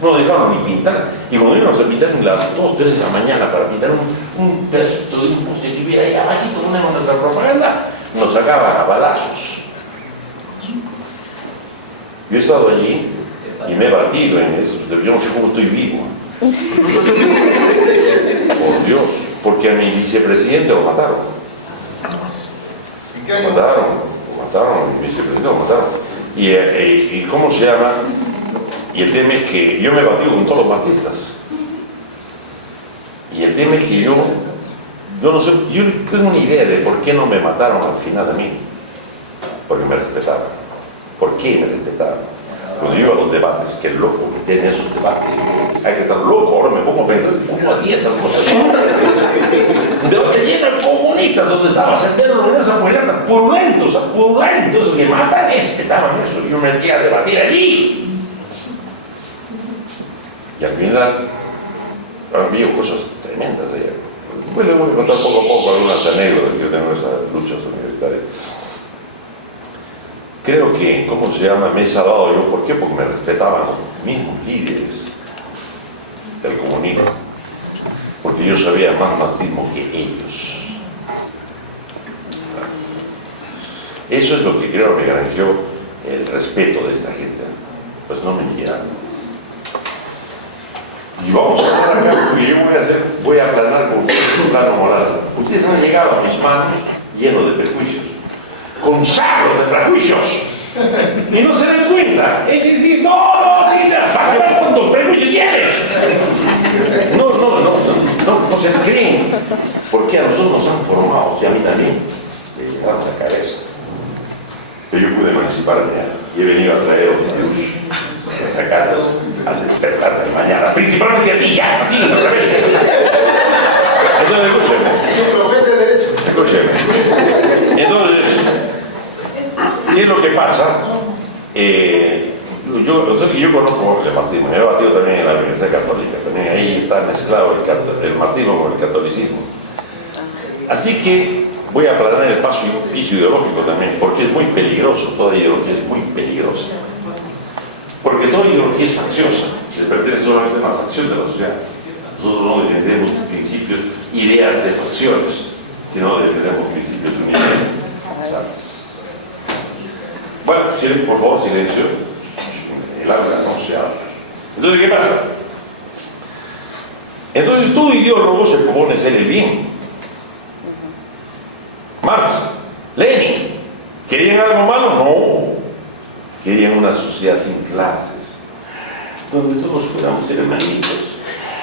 No nos dejaron ni pintar, y cuando íbamos a pintar a las 2, 3 de la mañana para pintar un pedacito de un poste que hubiera ahí abajito con nuestra propaganda, nos sacaban a balazos. Yo he estado allí y me he batido en eso. Yo no sé cómo estoy vivo. Por Dios, porque a mi vicepresidente lo mataron. ¿En qué año? Lo mataron, a mi vicepresidente lo mataron. Y ¿cómo se llama? Y el tema es que yo me he batido con todos los marxistas. Y el tema es que yo no sé, yo tengo una idea de por qué no me mataron al final a mí. Porque me respetaban. ¿Por qué me respetaban? Cuando yo iba a los debates, que el loco que tiene esos debates, hay que estar loco. Ahora me pongo a pensar, ¿cómo hacía esas cosas? Un debate lleno de comunistas, donde estaba sentado en esa puerta, purulentos, que matan, estaban eso. Yo me metía a debatir allí. Y al final, han habido cosas tremendas allá. Después les voy a contar poco a poco algunas anécdotas que yo tengo en esas luchas universitarias. Creo que, ¿cómo se llama? Me he salvado yo. ¿Por qué? Porque me respetaban los mismos líderes del comunismo. Porque yo sabía más marxismo que ellos. Eso es lo que creo me granjeó el respeto de esta gente. Pues no mentira. Y vamos a hablar acá, porque yo voy a aplanar con ustedes un plano moral. Ustedes han llegado a mis manos llenos de prejuicios, con sacos de prejuicios, y no se dan cuenta. Es decir, no, ¿para qué cuántos prejuicios tienes? No se creen, porque a nosotros nos han formado, y a mí también, de llegar a la cabeza. Pero yo pude emanciparme y he venido a traer luz, a sacarlos al despertar de mañana, principalmente a ti, ya, a ti, otra vez. Entonces, escúcheme. Es un profeta de derecho. Escúcheme. Entonces, ¿qué es lo que pasa? Yo conozco el marxismo, me he batido también en la Universidad Católica, también ahí está mezclado el marxismo con el catolicismo. Así que voy a aplanar el piso ideológico también, porque es muy peligroso, toda ideología es muy peligrosa. Porque toda ideología es facciosa, se pertenece solamente a una facción de la sociedad. Nosotros no defendemos principios, ideas de facciones, sino defendemos principios universales. Bueno, por favor, silencio. El habla no se habla. Entonces, ¿qué pasa? Entonces, todo ideólogo se propone ser el bien. Marx, Lenin, ¿querían algo malo? No. Querían una sociedad sin clases, donde todos fuéramos hermanitos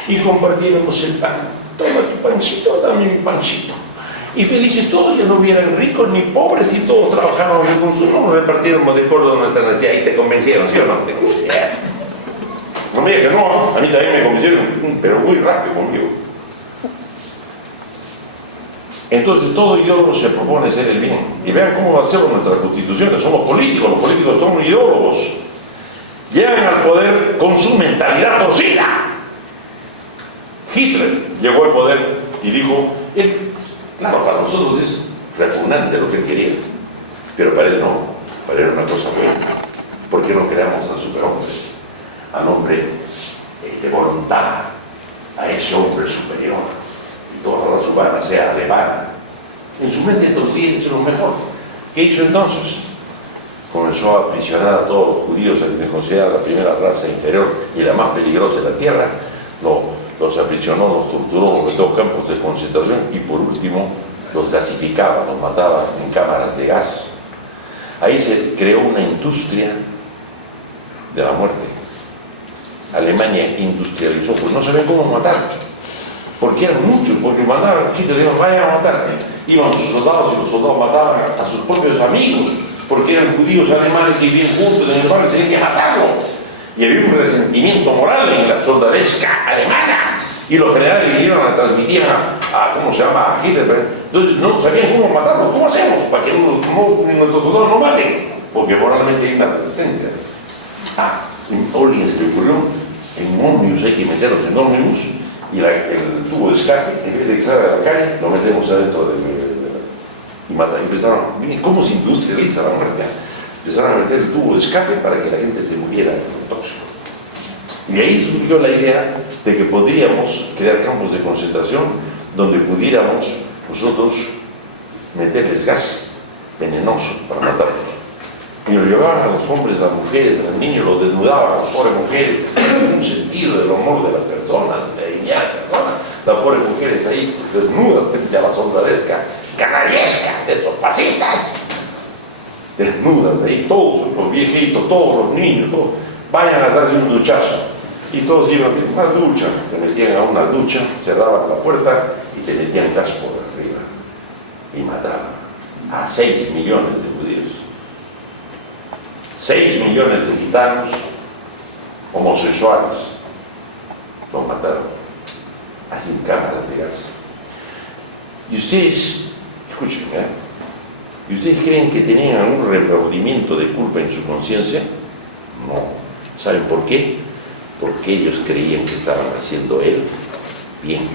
y compartiéramos el pan. Toma tu pancito, dame mi pancito. Y felices todos, ya no hubieran ricos ni pobres y todos trabajáramos en consumo, nos repartiéramos de acuerdo a nuestra necesidad. Y te convencieron, ¿sí o no? No me digas que no, a mí también me convencieron, pero muy rápido conmigo. Entonces todo ideólogo se propone ser el bien. Y vean cómo hacemos nuestras constituciones. Somos políticos, los políticos son ideólogos. Llegan al poder con su mentalidad torcida. Hitler llegó al poder y dijo, claro, para nosotros es repugnante lo que él quería, pero para él no, para él era una cosa buena. ¿Por qué no creamos al superhombre? Al hombre de voluntad, a ese hombre superior. Toda la raza humana sea alemana. En su mente torcida es lo mejor. ¿Qué hizo entonces? Comenzó a aprisionar a todos los judíos, a quienes considera la primera raza inferior y la más peligrosa de la tierra. Los aprisionó, los torturó, los metió a campos de concentración y por último los gasificaba, los mataba en cámaras de gas. Ahí se creó una industria de la muerte. Alemania industrializó, pues no sabían cómo matar. Porque eran muchos, porque mandaban a Hitler, dijeron, vayan a matar. Iban sus soldados y los soldados mataban a sus propios amigos, porque eran judíos alemanes que vivían juntos en el barrio y tenían que matarlo. Y había un resentimiento moral en la soldadesca alemana. Y los generales vinieron a transmitir ¿cómo se llama? A Hitler. Entonces no sabían cómo matarlo. ¿Cómo hacemos para que nuestros soldados no maten? Porque moralmente hay una resistencia. A alguien se le ocurrió, en ómnibus hay que meterlos en ómnibus y el tubo de escape, en vez de que salga a la calle, lo metemos adentro y mata. Empezaron, miren cómo se industrializa la muerte. Empezaron a meter el tubo de escape para que la gente se muriera con tóxico. Y de ahí surgió la idea de que podríamos crear campos de concentración donde pudiéramos nosotros meterles gas venenoso para matarlos. Y los llevaban a los hombres, a las mujeres, a los niños, los desnudaban a las pobres mujeres, en un sentido del honor de las personas, de la dignidad de las personas. Las pobres mujeres ahí desnudas frente a la soldadesca canallesca de estos fascistas. Desnudas ahí, todos los viejitos, todos los niños, todos. Vayan a darle un duchazo. Y todos iban a una ducha, te metían a una ducha, cerraban la puerta y te metían gas por arriba. Y mataban a 6 millones de judíos. 6 millones de gitanos homosexuales los mataron, así en cámaras de gas. Y ustedes, escuchen, ¿y ustedes creen que tenían algún remordimiento de culpa en su conciencia? No. ¿Saben por qué? Porque ellos creían que estaban haciendo el bien.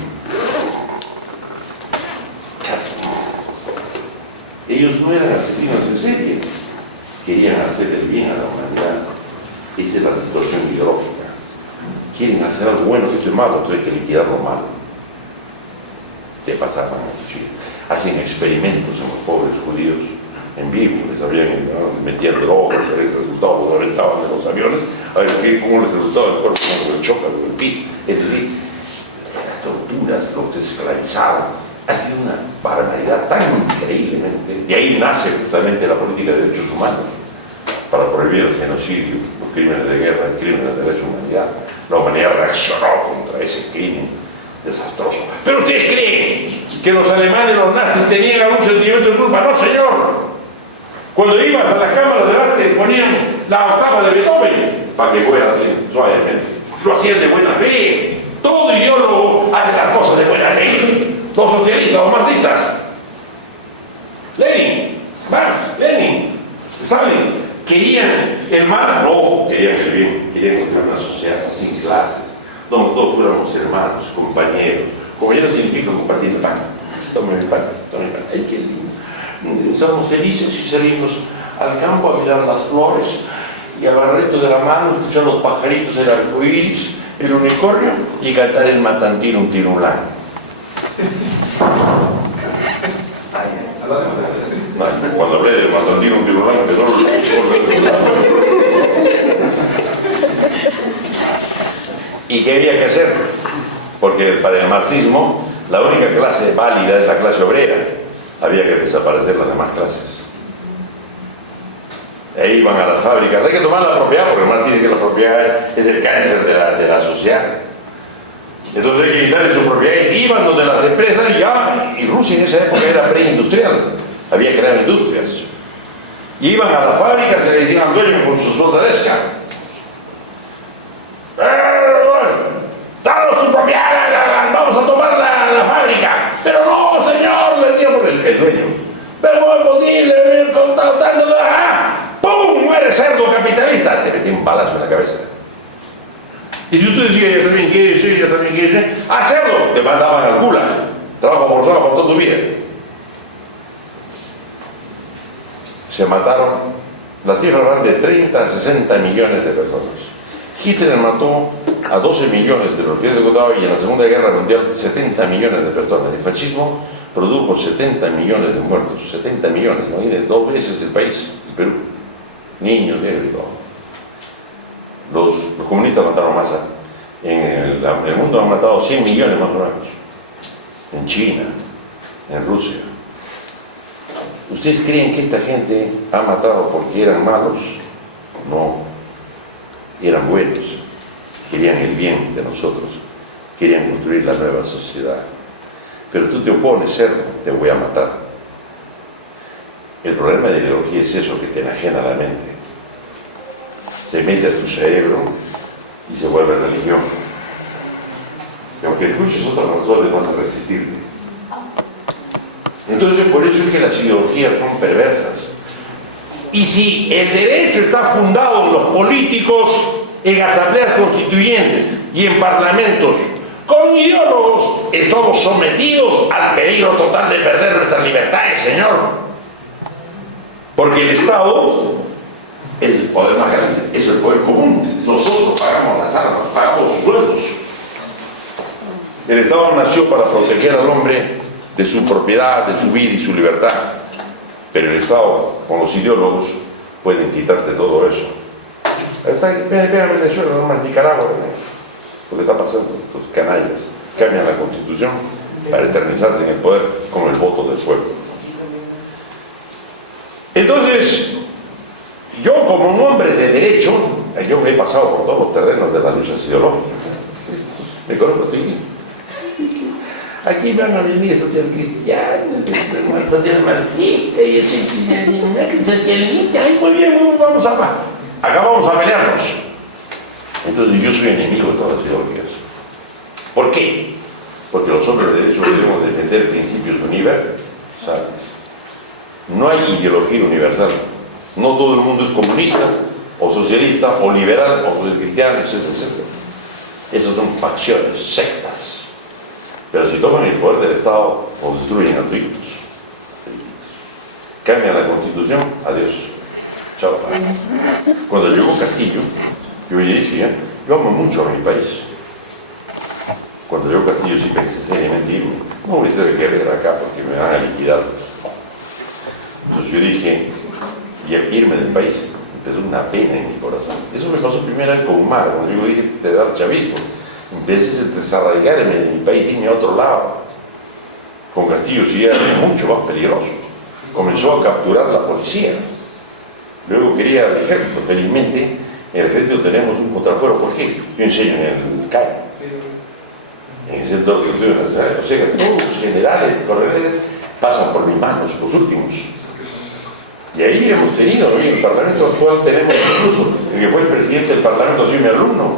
Ellos no eran asesinos en serie, querían hacer el bien a la humanidad. Esa es la situación ideológica. Quieren hacer algo bueno, que esto es malo, entonces hay que liquidar lo malo. Te pasaban a cuchillo. Hacen experimentos en los pobres judíos en vivo, les metían drogas, les resultaba, los aventaban de los aviones, a ver cómo les resultaba el cuerpo, cómo les choca con el piso. Es decir, las torturas, los esclavizaban. Ha sido una barbaridad tan increíblemente. De ahí nace justamente la política de derechos humanos, para prohibir el genocidio, los crímenes de guerra, los crímenes de lesa humanidad. La humanidad reaccionó contra ese crimen desastroso. ¿Pero ustedes creen que los alemanes, los nazis, tenían algún sentimiento de culpa? No, señor. Cuando ibas a las cámaras de arte ponían la octava de Beethoven para que fuera así, suavemente. Lo hacían de buena fe. Todo ideólogo hace las cosas de buena fe. Los socialistas, los marxistas. Lenin, Lenin, Stalin, querían el mal, no querían el bien, querían construir una sociedad sin clases, donde todos fuéramos hermanos, compañeros. Compañeros significa compartir el pan. Tomen el pan, tomen el pan. ¡Ay, qué lindo! Estamos felices y salimos al campo a mirar las flores y agarrito de la mano, escuchar los pajaritos, el arco iris, el unicornio y cantar el matantino, un tirulán. Cuando hablé del matantino, un tirulán, empezó ¿Y qué había que hacer? Porque para el marxismo la única clase válida es la clase obrera. Había que desaparecer las demás clases. Ahí iban a las fábricas. Hay que tomar la propiedad, porque Marx dice que la propiedad es el cáncer de la sociedad. Entonces hay que quitarle su propiedad. Iban donde las empresas y Rusia en esa época era preindustrial. Había creado industrias. Iban a las fábricas y le decían al dueño con su soldadesca: ¡danos tu propiedad! ¡Vamos a tomar la fábrica! ¡Pero no, señor! Le decía por el dueño. ¡Pero no es posible! ¡Me contado tanto! ¡Pum! ¡Muere cerdo capitalista! Te metí un balazo en la cabeza. Y si usted decía, yo también quiero ser, yo también quiero ser, ¡ah, cerdo! Te mandaban al gulag. Trabajo forzado por toda tu vida. Se mataron, las cifras van de 30 a 60 millones de personas. Hitler mató a 12 millones de los que he contado y en la Segunda Guerra Mundial 70 millones de personas. El fascismo produjo 70 millones de muertos, 70 millones, imagínense, 2 veces el país, el Perú. Niños, negros y todo. Los comunistas mataron más. En el mundo han matado 100 millones más o menos. En China, en Rusia. ¿Ustedes creen que esta gente ha matado porque eran malos? No, eran buenos, querían el bien de nosotros, querían construir la nueva sociedad. Pero tú te opones, cerdo, te voy a matar. El problema de la ideología es eso, que te enajena la mente. Se mete a tu cerebro y se vuelve religión. Y aunque escuches otras razones, vas a resistirte. Entonces, por eso es que las ideologías son perversas. Y si el derecho está fundado en los políticos, en asambleas constituyentes y en parlamentos con ideólogos, estamos sometidos al peligro total de perder nuestras libertades, señor. Porque el Estado es el poder más grande, es el poder común. Nosotros pagamos las armas, pagamos sus sueldos. El Estado nació para proteger al hombre de su propiedad, de su vida y su libertad. Pero el Estado, con los ideólogos, pueden quitarte todo eso. Vean Venezuela, no más Nicaragua, lo que está pasando, los canallas cambian la Constitución para eternizarse en el poder con el voto del pueblo. Entonces, yo como un hombre de derecho, yo he pasado por todos los terrenos de las luchas ideológicas. Me conozco estoy. Aquí van a venir social cristianos, social marxista y socialista. Ay, muy bien, vamos a paz. Acá vamos a pelearnos. Entonces yo soy enemigo de todas las ideologías. ¿Por qué? Porque los hombres de derecho debemos defender principios universales. No hay ideología universal. No todo el mundo es comunista, o socialista, o liberal, o cristiano, etcétera, etcétera. Esas son facciones, sectas. Pero si toman el poder del Estado, nos destruyen a toditos. Cambian la Constitución, adiós. Chao. Cuando llegó Castillo, yo le dije, yo amo mucho a mi país. Cuando llegó Castillo sí pensé seriamente, digo, no voy a estar de guerrera acá porque me van a liquidar. Entonces yo dije, y al irme del país, empezó una pena en mi corazón. Eso me pasó primera vez con Humala, cuando yo dije, te da el chavismo. Empecé a desarraigarme de mi país, irme a otro lado. Con Castillo sí era mucho más peligroso. Comenzó a capturar la policía. Luego quería el ejército. Felizmente, en el ejército tenemos un contrafuero. ¿Por qué? Yo enseño en el CAI. En el Centro de Estudios Nacionales. O sea que todos los generales y coroneles pasan por mis manos, los últimos. Y ahí hemos tenido, en el Parlamento actual tenemos incluso el que fue el presidente del Parlamento, ha sido mi alumno.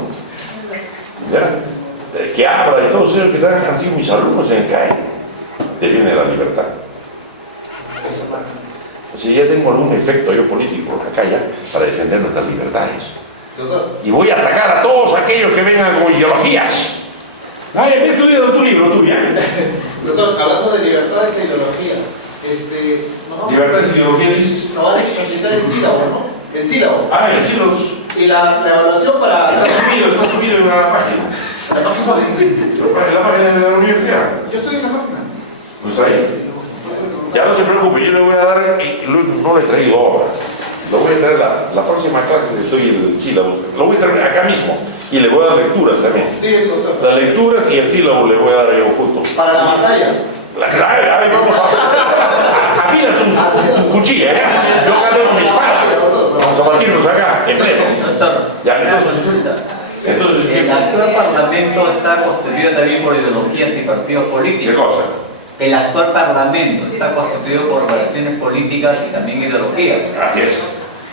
¿Ya? Que habla y todos ellos que han sido mis alumnos en el CAE. Defiende la libertad. O sea, ya tengo algún efecto yo político acá ya para defender nuestras libertades. Y voy a atacar a todos aquellos que vengan con ideologías. Ay, he estudiado tu libro, tú ya. Doctor, hablando de libertades e ideología, Libertades e ideología dices. nos va a necesitar el sílabo, ¿no? El sílabo. Ah, el sílabo. Y la evaluación para... Está subido en la página. La página de la universidad. Yo estoy en la página. Pues ahí. Ya no se preocupe, yo le voy a dar, no le he traído ahora. Lo voy a traer la próxima clase que estoy en el sílabo. Lo voy a traer acá mismo. Y le voy a dar lecturas también. Sí, eso, doctor. Las lecturas y el sílabo le voy a dar yo justo. Para la batalla. Ay, vamos a afila tu cuchilla, ¿eh? Yo acá tengo mi espada. Vamos a batirnos acá, en pleno. Doctor, Ya, una consulta. El actual Parlamento está constituido también por ideologías y partidos ¿Qué políticos. cosa? El actual Parlamento está constituido por relaciones políticas y también ideologías. Así es.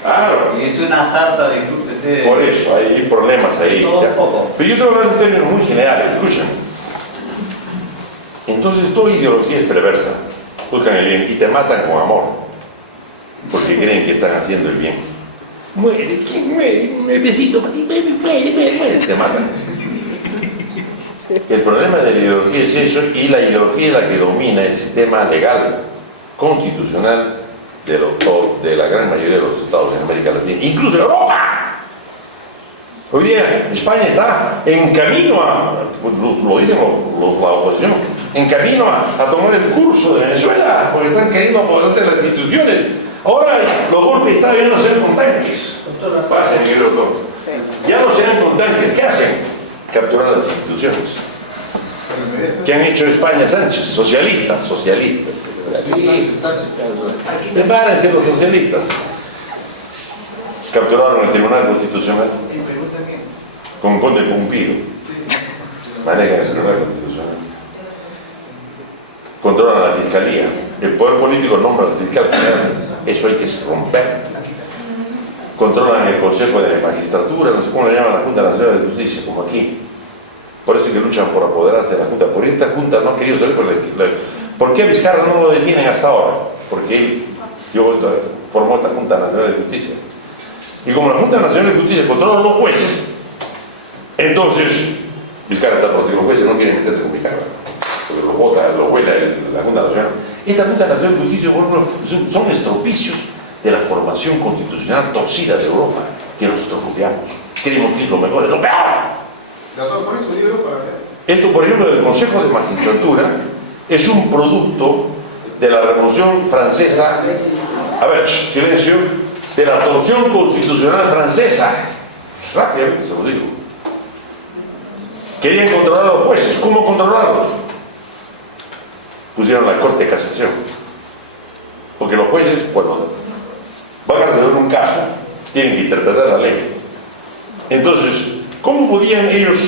Claro. Y es una sarta de... Por eso, hay problemas ahí. Todo Ya. un poco. Pero yo te voy a hablar en términos muy generales, escuchen. Entonces toda ideología es perversa. Buscan el bien y te matan con amor. Porque creen que están haciendo el bien. Muere, ¿quién muere? Un besito para ti, muere. Te matan. El problema de la ideología es eso, y la ideología es la que domina el sistema legal, constitucional de la gran mayoría de los estados de América Latina, incluso Europa. Hoy día España está en camino lo dicen la oposición, en camino a tomar el curso de Venezuela, porque están queriendo apoderarse de las instituciones. Ahora los golpes están ya no se dan con tanques. Pasen, mi doctor. Ya no se dan con tanques, ¿qué hacen? Capturar las instituciones. ¿Qué han hecho España, Sánchez? Socialistas. Prepárense los socialistas. Capturaron el Tribunal Constitucional. Con Conde Cumpido. Manejan el Tribunal Constitucional. Controlan a la Fiscalía. El poder político nombra al fiscal general. Eso hay que romper. Controlan el Consejo de Magistratura, no sé cómo le llaman, la Junta Nacional de Justicia, como aquí. Por eso es que luchan por apoderarse de la Junta. Por esta Junta no han querido salir por ¿Por qué a Vizcarra no lo detienen hasta ahora? Porque él yo formó esta Junta Nacional de Justicia. Y como la Junta Nacional de Justicia controla a los jueces, entonces Vizcarra está porque los jueces no quieren meterse con Vizcarra, porque los vota, los vuela la Junta Nacional. Esta Junta Nacional de Justicia, por ejemplo, son estropicios de la formación constitucional torcida de Europa, que nosotros copiamos. Creemos que es lo mejor, es lo peor. Doctor, ¿cuál es su libro para leer? Esto, por ejemplo, del Consejo de Magistratura es un producto de la Revolución Francesa, a ver, silencio, de la torsión constitucional francesa. Rápidamente se lo digo. Querían controlar a los jueces. ¿Cómo controlarlos? Pusieron la Corte de Casación. Porque los jueces, bueno, van a resolver un caso, tienen que interpretar la ley. Entonces, ¿cómo podían ellos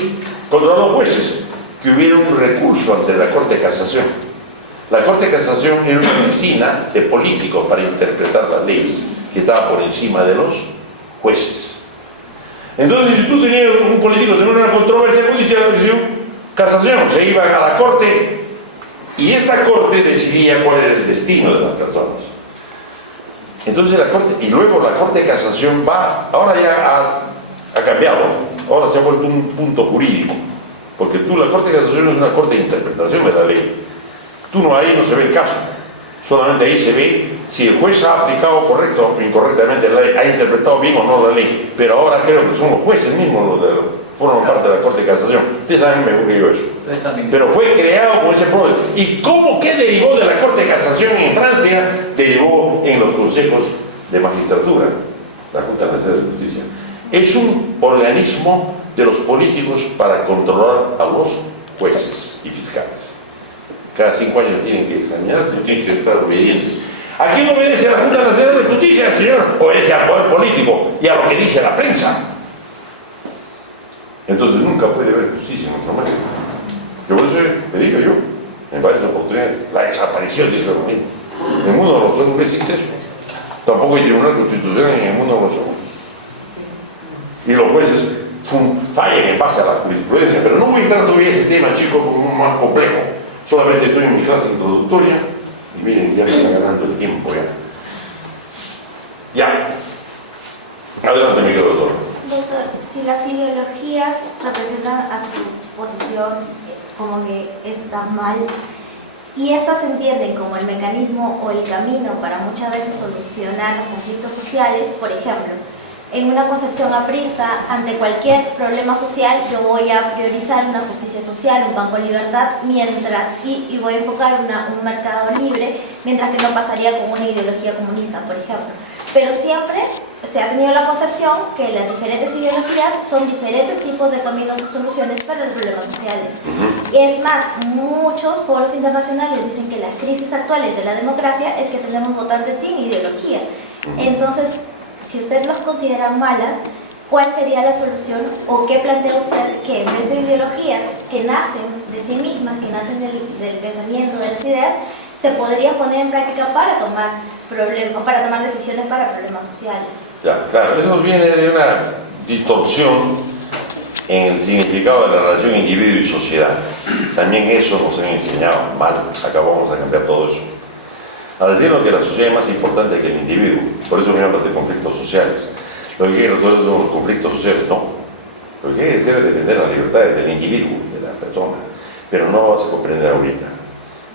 controlar a los jueces? Que hubiera un recurso ante la Corte de Casación. La Corte de Casación era una oficina de políticos para interpretar las leyes, que estaba por encima de los jueces. Entonces, si tú tenías un político, tenías una controversia judicial, casación, se iban a la Corte y esta Corte decidía cuál era el destino de las personas. Entonces la Corte, y luego la Corte de Casación va, ahora ya ha cambiado, ahora se ha vuelto un punto jurídico, porque la Corte de Casación es una Corte de interpretación de la ley. Ahí no se ve el caso, solamente ahí se ve si el juez ha aplicado correcto o incorrectamente la ley, ha interpretado bien o no la ley, pero ahora creo que son los jueces mismos los que forman parte de la Corte de Casación. Ustedes saben mejor que yo eso. Pero fue creado con ese problema. ¿Y qué derivó de la Corte de Casación en Francia? Derivó en los consejos de magistratura, la Junta Nacional de Justicia. Es un organismo de los políticos para controlar a los jueces y fiscales. Cada 5 años tienen que examinarse, tienen que estar obedientes. ¿A quién obedece a la Junta Nacional de Justicia, señor? Obedece al poder político y a lo que dice la prensa. Entonces nunca puede haber justicia en nuestro México. Yo por eso le digo yo, en varias oportunidades, la desaparición de ese organismo. En el mundo de los ojos no existe eso. Tampoco hay tribunal constitucional en el mundo de los ojos. Y los jueces fallan en base a la jurisprudencia. Pero no voy a entrar todavía a ese tema, chicos, como más complejo. Solamente estoy en mi clase introductoria y miren, ya me está ganando el tiempo ya. Ya. Adelante, mi querido doctor. Doctor, si las ideologías representan a su posición como que está mal y estas se entienden como el mecanismo o el camino para muchas veces solucionar los conflictos sociales, por ejemplo, en una concepción aprista, ante cualquier problema social yo voy a priorizar una justicia social, un banco de libertad, y voy a enfocar un mercado libre, mientras que no pasaría con una ideología comunista, por ejemplo. Pero siempre se ha tenido la concepción que las diferentes ideologías son diferentes tipos de caminos o soluciones para los problemas sociales. Es más, muchos foros internacionales dicen que las crisis actuales de la democracia es que tenemos votantes sin ideología. Entonces, si usted los considera malas, ¿cuál sería la solución o qué plantea usted que en vez de ideologías que nacen de sí mismas, que nacen del pensamiento, de las ideas, se podría poner en práctica para tomar decisiones para problemas sociales? Ya, claro, eso viene de una distorsión en el significado de la relación individuo y sociedad. También eso nos han enseñado mal. Acá vamos a cambiar todo eso. Al decirnos que la sociedad es más importante que el individuo, por eso me hablas de conflictos sociales. Lo que quiere resolver son los conflictos sociales, no. Lo que quiere decir es defender las libertades del individuo, de la persona, pero no lo vas a comprender ahorita.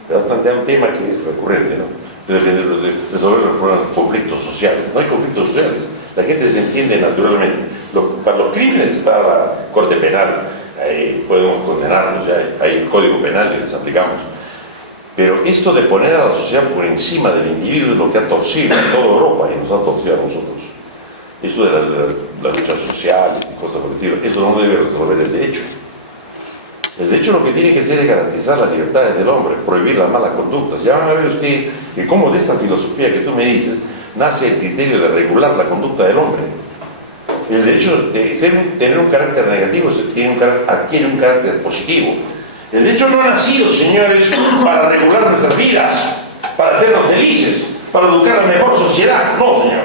Te vas a plantear un tema que es recurrente, ¿no? Resolver los conflictos sociales. No hay conflictos sociales. La gente se entiende naturalmente. Para los crímenes está la Corte Penal, ahí podemos condenarlos, hay el Código Penal que les aplicamos. Pero esto de poner a la sociedad por encima del individuo es lo que ha torcido a toda Europa y nos ha torcido a nosotros. Eso de las luchas sociales y cosas por el estilo, eso no debe resolver el derecho. El derecho lo que tiene que hacer es garantizar las libertades del hombre, prohibir las malas conductas. Ya van a ver usted que como de esta filosofía que tú me dices, nace el criterio de regular la conducta del hombre. El derecho de tener un carácter negativo adquiere un carácter positivo. El derecho no ha nacido, señores, para regular nuestras vidas, para hacernos felices, para educar a la mejor sociedad. No, señor.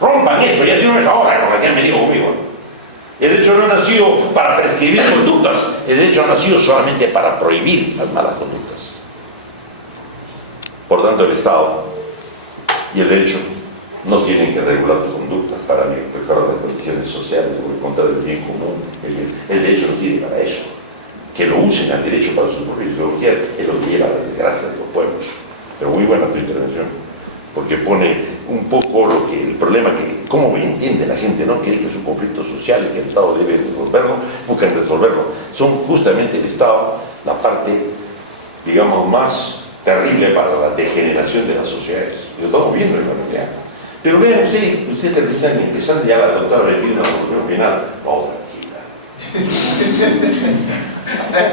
Rompan eso, ya de una vez ahora, con la que han venido conmigo. El derecho no ha nacido para prescribir conductas, el derecho ha nacido solamente para prohibir las malas conductas. Por tanto, el Estado Y el derecho no tiene que regular tu conducta para mejorar las condiciones sociales o encontrar el bien común. El derecho no sirve para eso. Que lo usen al derecho para su propia ideología es lo que lleva a la desgracia de los pueblos. Pero muy buena tu intervención, porque pone un poco el problema que, cómo entiende la gente, ¿no? Que son conflictos sociales que el Estado debe resolverlo, buscan resolverlo. Son justamente el Estado la parte, digamos, más terrible para la degeneración de las sociedades. Y lo estamos viendo en la realidad. Pero vean ustedes están empezando ya la doctora le pide una opinión final. Vamos, tranquila.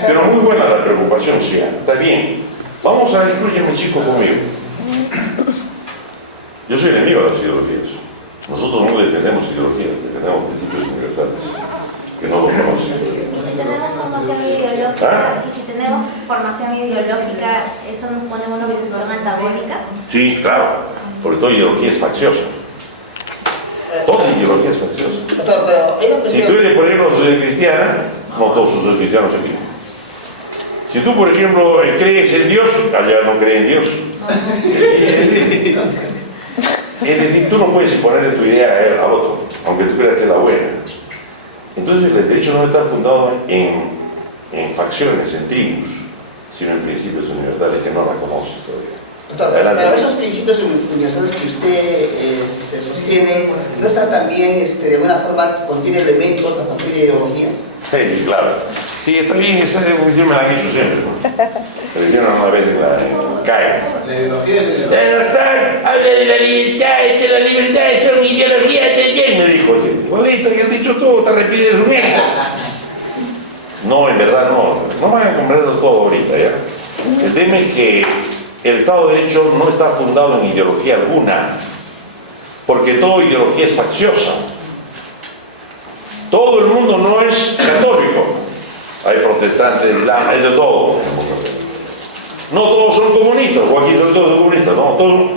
Pero muy buena la preocupación, sí, está bien. Vamos a incluirme chico conmigo. Yo soy enemigo de las ideologías. Nosotros no defendemos ideologías, defendemos principios universales, que no los conocen. Y si tenemos formación ideológica, ¿eso nos pone en una posición antagónica? Sí, claro, porque toda ideología es facciosa. Toda ideología es facciosa. Doctor, pero hay una Si cuestión. tú eres, por ejemplo, cristiana, no todos sos cristianos aquí. Si tú, por ejemplo, crees en Dios, allá no creen en Dios. Es decir, tú no puedes imponerle tu idea a él, al otro, aunque tú creas que es la buena. Entonces el derecho no está fundado en facciones, en tribus, sino en principios universales que no la conoces todavía. Doctor, pero esos principios universales que usted sostiene, ¿no están también, de alguna forma, contiene elementos a partir de ideologías? Sí, claro. Sí, está bien, esa definición me la han hecho siempre, ¿no? Me dijeron una vez en la CAE. La ideología de la Habla de la libertad es mi ideología, de bien, me dijo. Igualito, que has dicho tú, te repites un hijo. No, en verdad no van a comprender todo ahorita, ¿ya? El tema es que el Estado de Derecho no está fundado en ideología alguna, porque toda ideología es facciosa. Todo el mundo no es católico. Hay protestantes, islam, hay de todo. No todos son comunistas, Joaquín, son todos comunistas, no,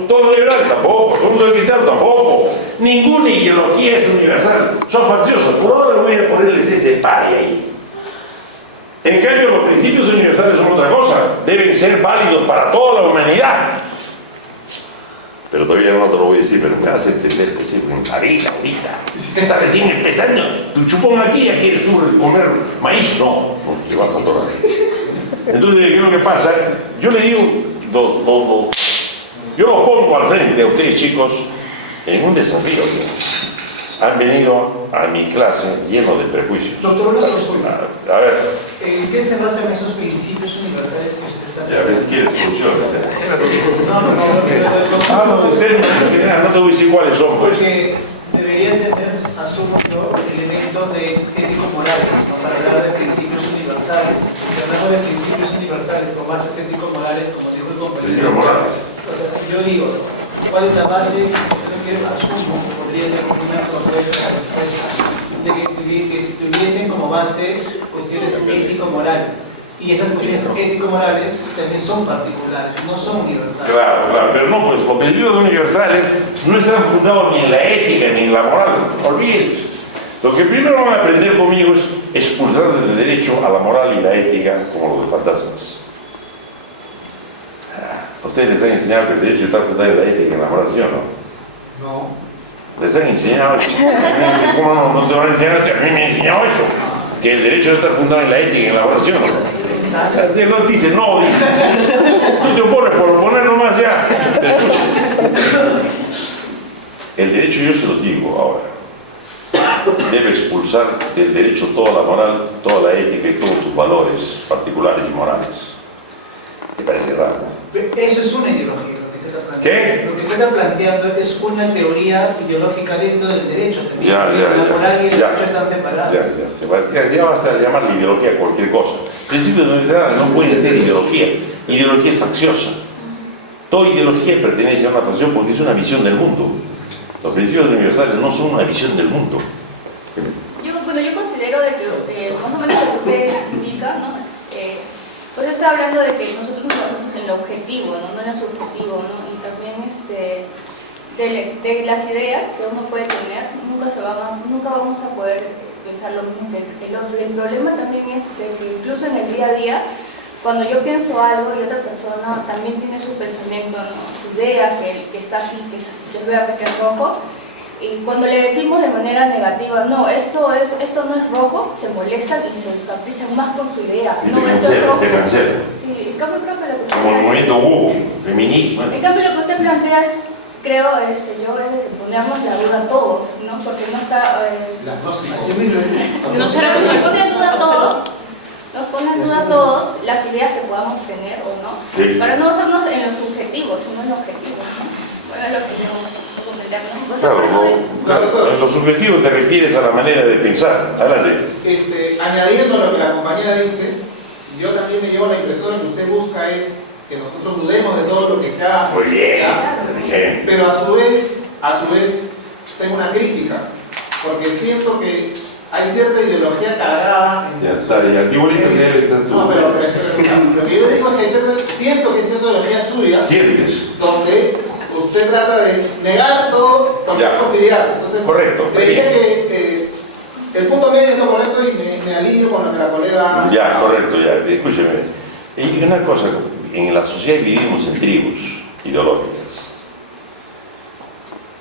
todos liberales tampoco, todos cristianos tampoco. Ninguna ideología es universal, son facciosas. Por ahora voy a ponerles ese pare ahí. En cambio, los principios universales son otra cosa, deben ser válidos para toda la humanidad. Pero todavía no te lo voy a decir, pero me vas a entender que siempre ahorita. Está recién empezando. Tu chupón aquí, ya quieres tú comer maíz. No, te vas a atorar. Entonces, ¿qué es lo que pasa? Yo le digo, yo los pongo al frente a ustedes, chicos, en un desafío. Han venido a mi clase llenos de prejuicios. Doctor, una consulta. A ver. ¿En qué se basan esos principios universales que usted está Ya ves, ¿quieres soluciones? No, No te voy a decir cuáles son, pues. porque debería tener, asumo yo, elementos de ético-morales, ¿no? Para hablar de principios universales. Si hablamos de principios universales con bases ético-morales, como dijo el compañero. Principios morales. Yo digo, ¿cuál es la base? Yo quiero, asumo, que podría ser una propuesta de que tuviesen como base cuestiones ético-morales. Y esas cuestiones ético-morales también son particulares, no son universales. Claro, pero no, pues los principios universales no están fundados ni en la ética ni en la moral, olvídense. Lo que primero van a aprender conmigo es expulsar desde el derecho a la moral y la ética como los de fantasmas. Ustedes les han enseñado que el derecho está fundado en la ética y en la moral, ¿sí o no? No. Les han enseñado eso. ¿Cómo no te van a enseñar? A mí me han enseñado eso. Que el derecho está fundado en la ética y en la moral, ¿sí o no? No dice, no dice. Tú te opones por oponer nomás ya. El derecho, yo se los digo ahora, debe expulsar del derecho toda la moral, toda la ética y todos tus valores particulares y morales. ¿Te parece raro? Eso es una ideología, lo que se está planteando. ¿Qué? Lo que se está planteando es una teoría ideológica dentro del derecho. Ya. La moral y el derecho están separados. Ya basta de llamarle ideología a cualquier cosa. Principios universales no pueden ser ideología. Ideología es facciosa. Toda ideología pertenece a una facción porque es una visión del mundo. Los principios universales no son una visión del mundo. Yo considero de que más o menos lo que usted indica, ¿no? Pues está hablando de que nosotros nos basamos en lo objetivo, no en lo subjetivo, ¿no? Y también de las ideas que uno puede tener, nunca vamos a poder pensar lo mismo que el otro. Y el problema también es de que incluso en el día a día cuando yo pienso algo y otra persona también tiene su pensamiento, ¿no? Su idea, que está así, que es así, que es verde, que es rojo, y cuando le decimos de manera negativa, no, esto no es rojo, se molestan y se encaprichan más con su idea. Y No, te esto es cancela, rojo. te cancela. Sí, en cambio creo que lo que usted Como el plantea- movimiento woke, feminismo. en cambio lo que usted plantea es, creo, es de ponernos la duda a todos, ¿no? Porque no está... La gnóstica. nos pone en duda a todos, nos pone en duda a todos las ideas que podamos tener o no, Sí. para no basarnos en los subjetivos, sino en los objetivos, ¿no? Bueno, es lo que yo comprender, ¿no? Entonces, Claro, por eso claro, en lo subjetivo te refieres a la manera de pensar. Adelante. Añadiendo lo que la compañera dice, yo también me llevo la impresión de que usted busca es que nosotros dudemos de todo lo que se ha... Muy bien. ¿ya? Bien. Pero a su vez, tengo una crítica, porque siento que hay cierta ideología cargada en... Ya está, ya. Igualito que él estás tú. No, pero lo que yo digo es que siento que hay cierta ideología suya, Sientes. donde usted trata de negar todo cualquier Ya. posibilidad. Entonces, Correcto, creería bien. que el punto medio es lo correcto y me alineo con lo que la colega... Ya, correcto, ya. Escúcheme. Y una cosa, en la sociedad vivimos en tribus ideológicas.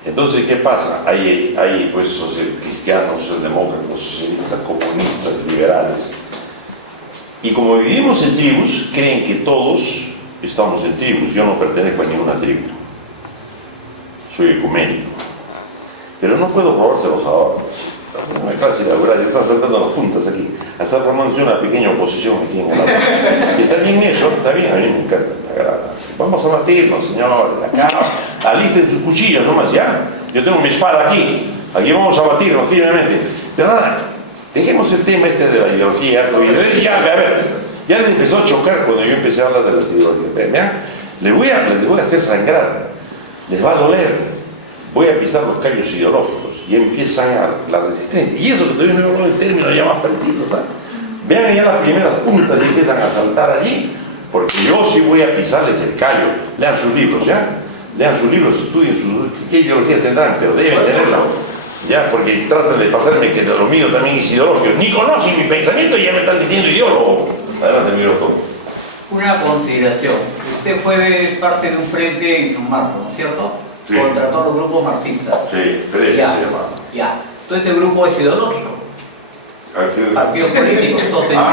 Entonces, ¿qué pasa? Hay pues cristianos, demócratas, socialistas, comunistas, liberales. Y como vivimos en tribus, creen que todos estamos en tribus. Yo no pertenezco a ninguna tribu. Soy ecuménico. Pero no puedo robárselos ahora. Una clase laboral, están saltando las puntas aquí. Está formándose una pequeña oposición aquí en el. Está bien eso, está bien, a mí me encanta, me agrada. Vamos a batirnos, señores, acá, alisten sus cuchillos nomás, ya. Yo tengo mi espada aquí vamos a batirnos firmemente. Pero nada, dejemos el tema este de la ideología, ya, a ver, ya les empezó a chocar cuando yo empecé a hablar de las ideologías. Vean, les voy a hacer sangrar, les va a doler. Voy a pisar los callos ideológicos y empiezan la resistencia. Y eso que todavía no he hablado en términos ya más precisos. ¿Eh? Vean ya las primeras puntas y empiezan a saltar allí, porque yo sí voy a pisarles el callo. Lean sus libros, ¿ya? Lean sus libros, estudien qué ideologías tendrán, pero deben tenerla. ¿Ya? Porque tratan de pasarme que lo mío también es ideológico. Ni conocen mi pensamiento y ya me están diciendo ideólogo. Adelante, mi doctor. Una consideración. Usted fue parte de un frente en San Marcos, ¿no es cierto? Sí. Contra todos los grupos marxistas. Sí, Fred se Ya, llama. ya. Entonces ese grupo es ideológico. Partidos políticos, todos tenemos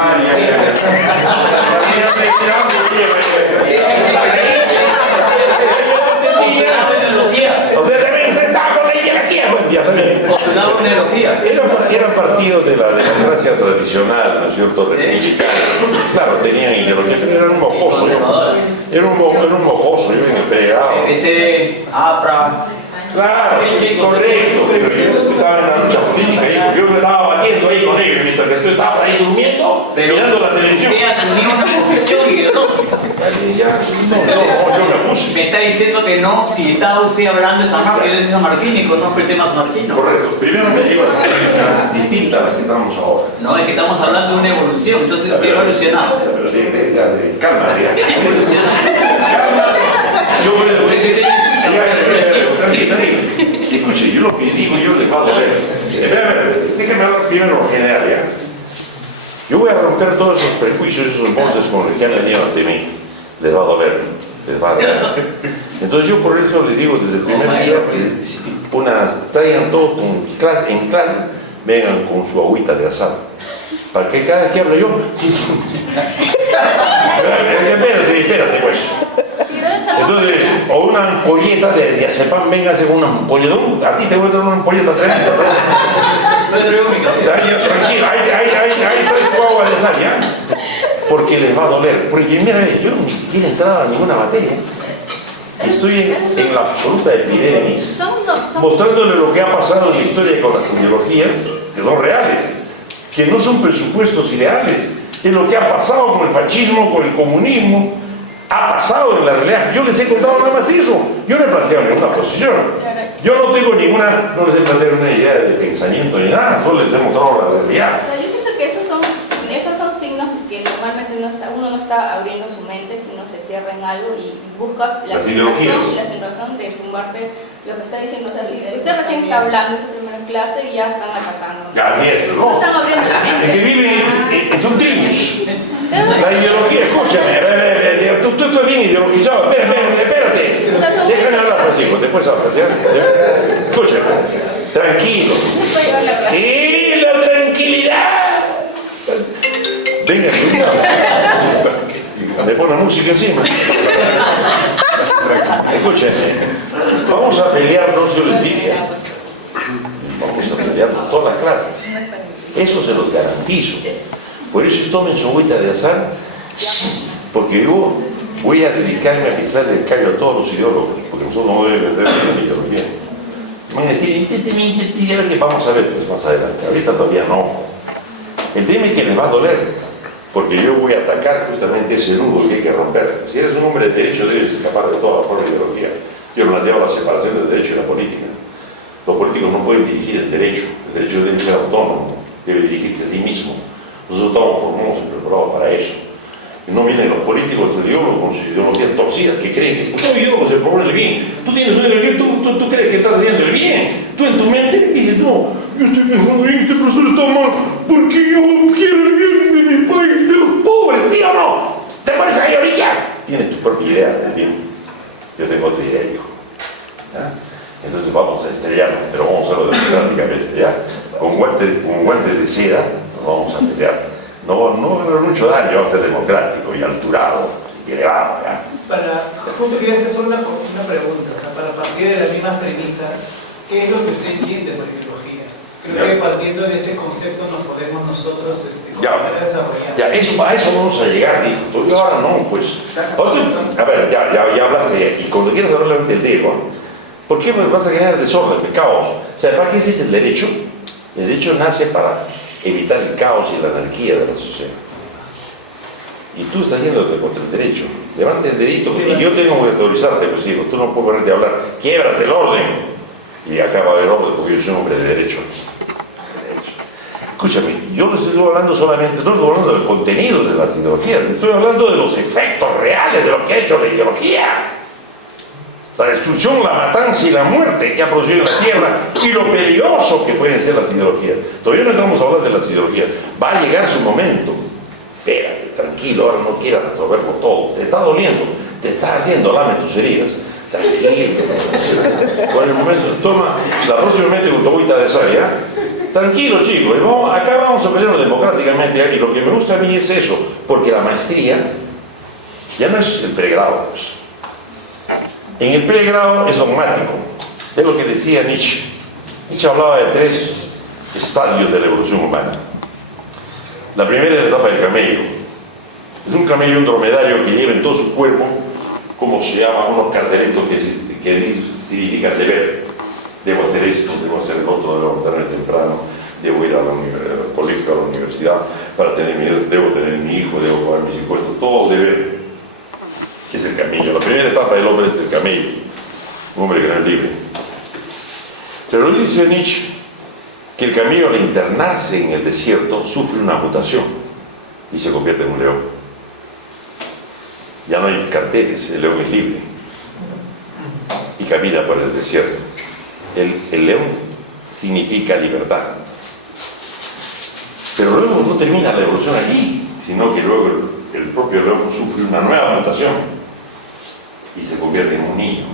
ideología. O sea, también está con la ideología. Bueno, ya también. Postulaba una ideología. Eran partidos de la democracia tradicional, ¿no es cierto? Republicana. Claro, tenían ideología, pero eran un mocoso. Era un mocoso, yo en el pegado. PPC, APRA. Claro, correcto, pero yo estaba en la lucha política y yo me estaba batiendo ahí con ellos mientras que tú estabas ahí durmiendo, mirando la televisión. Usted asumió una posición ideológica. Yo me puse. Me está diciendo que no, si estaba usted hablando de San Marcos, yo soy sanmarquín, conozco el tema sanmarquino. Correcto, primero me digo una distinta a la que estamos ahora. No, es que estamos hablando de una evolución, entonces usted ha evolucionado. Pero calma, yo voy a escuche, yo lo que digo yo les va a doler. Déjame hablar primero en general, ¿ya? Yo voy a romper todos esos prejuicios, esos moldes con los que han venido ante mí. Les va a doler, les va a doler. Entonces yo por eso les digo desde el primer día que traigan todos en clase, vengan con su agüita de asado. Para que cada vez que hablo yo... Espérate pues. Entonces, o una ampolleta de diazepam, véngase con un ampolletón, a ti te voy a dar una ampolleta tremenda. Tranquilo, ahí traes tu agua de sal, ¿ya? Porque les va a doler. Porque mira, yo ni siquiera entraba a ninguna materia. Estoy en la absoluta epidemis, mostrándole lo que ha pasado en la historia con las ideologías, que son reales, que no son presupuestos ideales, que lo que ha pasado con el fascismo, con el comunismo, ha pasado en la realidad. Yo les he contado nada más eso. Yo no he planteado ninguna posición. Yo no tengo no les he planteado una idea de pensamiento ni nada, solo les he mostrado la realidad. Yo siento que esos son signos que normalmente uno no está abriendo su mente, sino se cierra en algo y buscas la sensación de tumbarte lo que está diciendo. O sea, si usted recién está hablando en su primera clase y ya están atacando. Ya, es, ¿no? No están abriendo la mente. Es que viven, son tribus. La ideología, escúchame, tú estás bien ideologizado. Espérate. O sea, son Déjame muy hablar contigo, después hablas, ¿ya? Escúchame, tranquilo. Y la tranquilidad. Venga, le pone música encima. Escúchame, vamos a pelearnos, yo les dije. Vamos a pelearnos todas las clases. Eso se los garantizo. Por eso tomen su agüita de azar, porque yo voy a dedicarme a pisarle el callo a todos los ideólogos, porque nosotros no debemos vender la ideología. Imagínate, que vamos a ver pues, más adelante. Ahorita todavía no. El tema es que les va a doler, porque yo voy a atacar justamente ese nudo que hay que romper. Si eres un hombre de derecho, debes escapar de toda forma de ideología. Yo planteo la separación del derecho y la política. Los políticos no pueden dirigir el derecho debe ser autónomo, debe dirigirse a sí mismo. Nosotros estamos formados y preparados para eso. Y no vienen los políticos, los ideólogos con sus ideologías torcidas que creen que todo ideólogo se propone el bien. Tú tienes una ideología, tú crees que estás haciendo el bien. Tú en tu mente dices, no, yo estoy pensando bien, este profesor está mal, porque yo quiero el bien de mi país, de los pobres, ¿sí o no? ¿Te pones a lloriquear? Tienes tu propia idea del bien. Yo tengo otra idea, hijo. ¿Ah? Entonces vamos a estrellarnos, pero vamos a hacerlo democráticamente, ¿ya? Con guantes de seda nos vamos a pelear. No va a haber mucho daño, va a ser democrático y alturado y elevado, ¿ya? Justo quería hacer solo una pregunta, o sea, para partir de las mismas premisas, ¿qué es lo que usted entiende por ideología? Creo que partiendo de ese concepto nos podemos nosotros comenzar a desarrollar. Ya, a eso vamos a llegar, hijo. Yo ahora no, pues. A ver, ya hablaste, y cuando quieras hablar del dedo, ¿por qué vas a generar desorden, caos? O sea, ¿para qué existe el derecho? El derecho nace para evitar el caos y la anarquía de la sociedad. Y tú estás yéndote contra el derecho. Levanta el dedito y yo tengo que autorizarte, pues digo, tú no puedes ponerte a hablar, quiebras el orden. Y acá va a haber orden porque yo soy un hombre de derecho. Escúchame, yo no estoy hablando solamente, no estoy hablando del contenido de las ideologías, estoy hablando de los efectos reales de lo que ha hecho la ideología. La destrucción, la matanza y la muerte que ha producido la tierra y lo peligroso que pueden ser las ideologías. Todavía no estamos hablando de las ideologías. Va a llegar su momento. Espérate, tranquilo, ahora no quieras resolverlo todo. Te está doliendo, te está ardiendo, lame tus heridas. Tranquilo. Con el momento, toma la próxima mente con tu agüita de sal, ¿ya? Tranquilo, chicos. Acá vamos a pelearnos democráticamente y lo que me gusta a mí es eso, porque la maestría ya no es el pregrado, pues. En el pregrado es dogmático, es lo que decía Nietzsche. Nietzsche hablaba de 3 estadios de la evolución humana. La primera es la etapa del camello. Es un camello, un dromedario que lleva en todo su cuerpo, como se llama, unos cartelitos que significan deber. Debo hacer esto, debo hacer el otro, debo levantarme temprano, debo ir al colegio, a la universidad, debo tener mi hijo, debo pagar mis impuestos, todo deber. Es el camello. La primera etapa del hombre es el camello, un hombre que no es libre. Pero dice Nietzsche que el camello al internarse en el desierto sufre una mutación y se convierte en un león. Ya no hay carteles, el león es libre y camina por el desierto. El león significa libertad. Pero luego no termina la evolución allí, sino que luego el propio león sufre una nueva mutación y se convierte en un niño.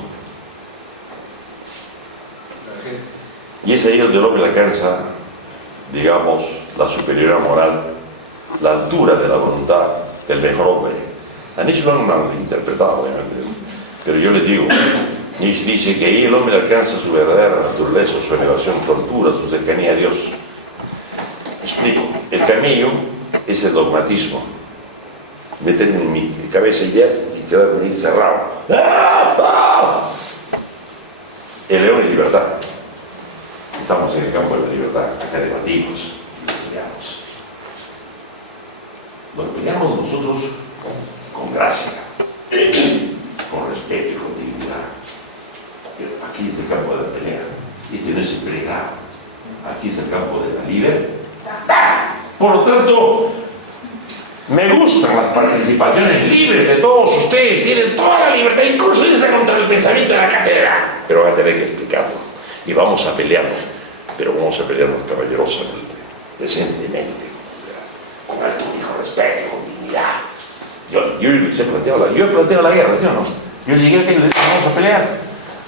Y es ahí donde el hombre alcanza, digamos, la superioridad moral, la altura de la voluntad del mejor hombre. A Nietzsche lo han malinterpretado, obviamente, pero yo les digo, Nietzsche dice que ahí el hombre alcanza su verdadera naturaleza, su elevación, su altura, su cercanía a Dios. Explico, el camello es el dogmatismo, meter en mi cabeza ideas y quedarme ahí cerrado. El león es libertad. Estamos en el campo de la libertad, acá debatimos, peleamos. Nos peleamos nosotros con gracia, con respeto y con dignidad. Pero aquí es el campo de la pelea, este no es el plegado, aquí es el campo de la libertad. Por lo tanto, me gustan las participaciones libres de todos ustedes, tienen toda la libertad, incluso irse contra el pensamiento de la cátedra, pero van a tener que explicarlo. Y vamos a pelearnos, pero vamos a pelearnos caballerosamente, decentemente, con alto respeto, con dignidad. Yo he planteado la guerra, ¿sí o no? Yo llegué aquí y le dije, vamos a pelear.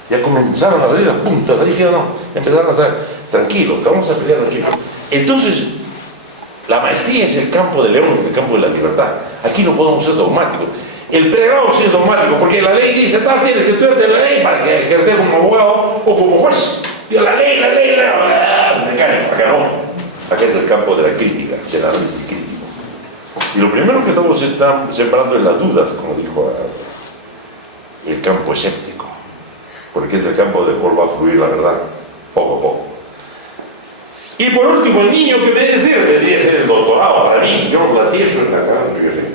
Ya comenzaron a abrir los puntos, ahí dijeron, no, empezaron a estar tranquilos, vamos a pelear los chicos. Entonces, la maestría es el campo de león, el campo de la libertad. Aquí no podemos ser dogmáticos. El pregrado sí es dogmático, porque la ley dice, tal, tienes que estudiar la ley para que ejercer como abogado o como juez. Digo, la ley, me cae, acá no. Acá es el campo de la crítica, del análisis crítico. Y lo primero que estamos sembrando es las dudas, como dijo el campo escéptico, porque es el campo del cual va a fluir la verdad, poco a poco. Y por último, el niño que me debe decir, debería ser el doctorado para mí, yo lo planteé eso en la carrera de universidad.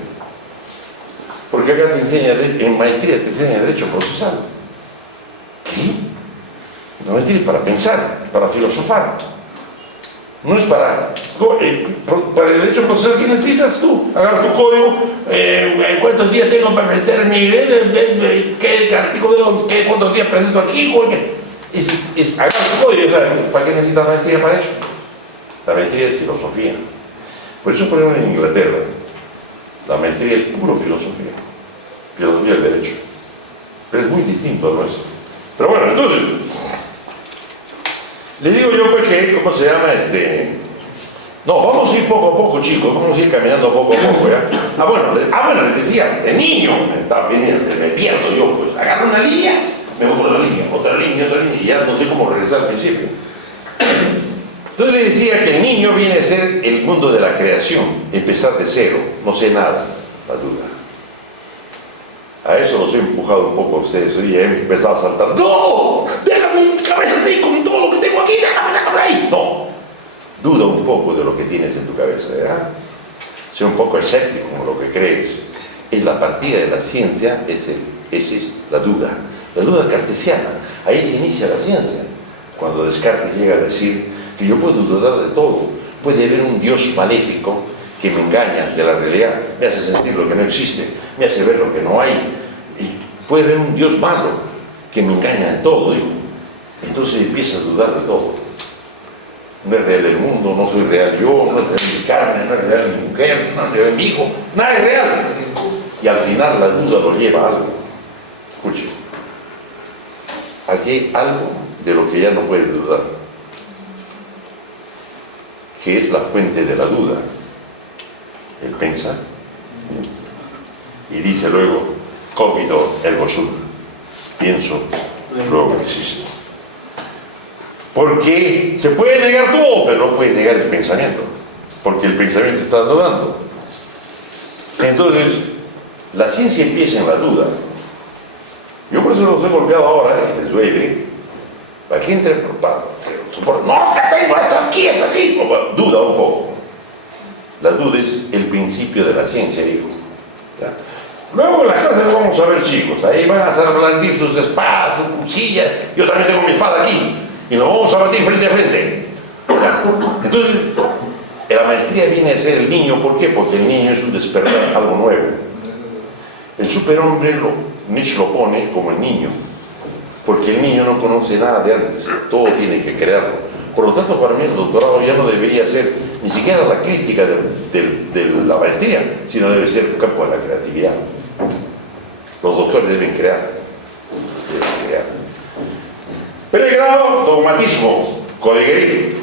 Porque acá te enseña, en maestría te enseña derecho procesal. ¿Qué? La maestría es para pensar, para filosofar. No es para el derecho procesal que necesitas tú. Agarra tu código, cuántos días tengo para meter qué artículo, cuántos días presento aquí, agarra tu código, o sea, ¿para qué necesitas maestría para eso? La maestría es filosofía. Por eso, por ejemplo, en Inglaterra, la maestría es puro filosofía del derecho. Pero es muy distinto a nuestro. Pero bueno, entonces, le digo yo pues que, ¿cómo se llama? No, vamos a ir poco a poco, chicos, vamos a ir caminando poco a poco, ¿ya? Bueno, les decía, de niño, también me pierdo yo, pues, agarro una línea, me voy por la línea, otra línea, y ya no sé cómo regresar al principio. Entonces le decía que el niño viene a ser el mundo de la creación, empezar de cero, no sé nada, la duda. A eso los he empujado un poco a ustedes, y he empezado a saltar. ¡No! ¡Déjame mi cabeza ahí con todo lo que tengo aquí! ¡Déjame ahí! No. Duda un poco de lo que tienes en tu cabeza, ¿verdad? Sé un poco escéptico con lo que crees. Es la partida de la ciencia, esa es la duda cartesiana. Ahí se inicia la ciencia. Cuando Descartes llega a decir que yo puedo dudar de todo. Puede haber un Dios maléfico que me engaña de la realidad, me hace sentir lo que no existe, me hace ver lo que no hay. Y puede haber un Dios malo que me engaña de todo, digo. Entonces empieza a dudar de todo. No es real el mundo, no soy real yo, no es real mi carne, no es real mi mujer, no es real mi hijo, nada es real. Y al final la duda lo lleva a algo. Escuche, aquí hay algo de lo que ya no puede dudar, que es la fuente de la duda, el pensar. Y dice luego, cogito ergo sum, pienso, luego existo. Porque se puede negar todo, pero no puede negar el pensamiento, porque el pensamiento está dudando. Entonces, la ciencia empieza en la duda. Yo por eso los he golpeado ahora, y les duele, para que entren no, que tengo esto aquí, duda un poco. La duda es el principio de la ciencia, digo. ¿Ya? Luego en la clase vamos a ver, chicos, ahí van a blandir sus espadas, sus cuchillas, yo también tengo mi espada aquí, y nos vamos a batir frente a frente. ¿Ya? Entonces, la maestría viene a ser el niño, ¿por qué? Porque el niño es un despertar, algo nuevo. El superhombre, Nietzsche lo pone como el niño, porque el niño no conoce nada de antes, todo tiene que crearlo. Por lo tanto, para mí el doctorado ya no debería ser ni siquiera la crítica de la maestría, sino debe ser el campo de la creatividad. Los doctores deben crear. Pregrado, dogmatismo, codeguerismo.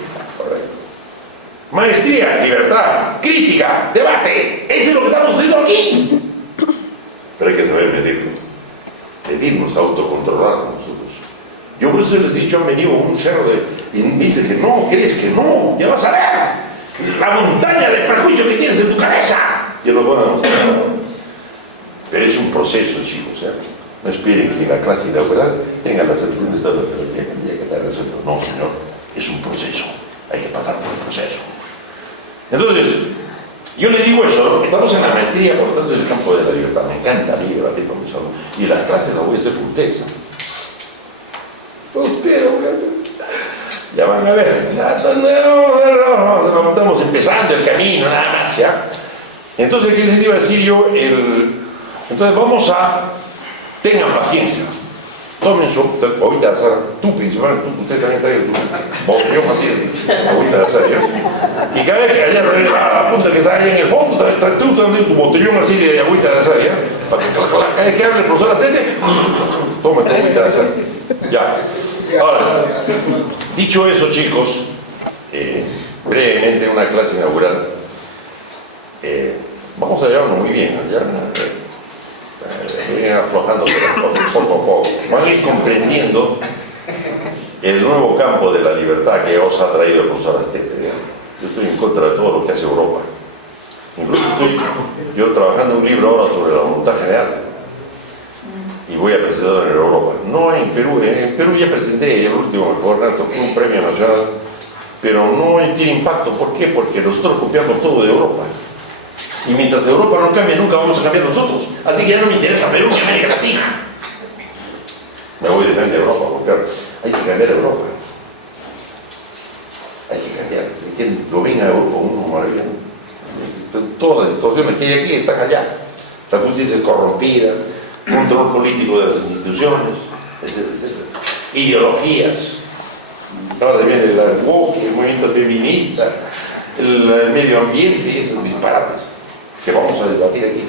Maestría, libertad, crítica, debate. Eso es lo que estamos haciendo aquí. Pero hay que saber medirnos, autocontrolarnos nosotros. Yo por eso les he dicho, han venido un cerro y me dice que no, crees que no, ya vas a ver la montaña de perjuicios que tienes en tu cabeza. Ya lo van a mostrar. Pero es un proceso, chicos, ¿eh? No esperen que la clase y la verdad tengan la solución de todo, pero ya que estar resuelto. No, señor, es un proceso, hay que pasar por el proceso. Entonces, yo le digo eso, ¿no? Estamos en la maestría, por lo tanto, es el campo de la libertad. Me encanta a mí debatir con mis alumnos. Y las clases las voy a hacer con ustedes, ¿eh? Ya van a ver, estamos empezando el camino, nada más, ¿ya? Entonces, ¿qué les iba a decir yo? Entonces, tengan paciencia, tomen su, ahorita, Sara, tú principalmente, usted también trae vos, yo, Matías, ahorita, Sara, yo, Y cada vez que allá la punta que está ahí en el fondo, tú también tu botellón así de agüita de azar, ¿ya? Para que cada vez que hable el profesor Atete, toma tu agüita de azar. Ya. Ahora, dicho eso, chicos, brevemente en una clase inaugural, vamos a llevarnos muy bien, ¿ya? Vienen aflojando poco a poco. Van a ir comprendiendo el nuevo campo de la libertad que os ha traído el profesor Astete. Yo estoy en contra de todo lo que hace Europa. Incluso estoy yo trabajando un libro ahora sobre la voluntad general y voy a presentarlo en Europa. No en Perú ya presenté el último, por tanto fue un premio nacional, pero no tiene impacto. ¿Por qué? Porque nosotros copiamos todo de Europa. Y mientras Europa no cambie, nunca vamos a cambiar nosotros. Así que ya no me interesa Perú ni América Latina. Me voy de Europa, porque hay que cambiar Europa. Hay que cambiar. Que lo venga a Europa uno maravilloso. Todas las situaciones que hay aquí están allá. La justicia es corrompida, control político de las instituciones, etcétera, etcétera. Ideologías. Ahora viene el woke, el movimiento feminista, el medio ambiente y esos disparates que vamos a debatir aquí.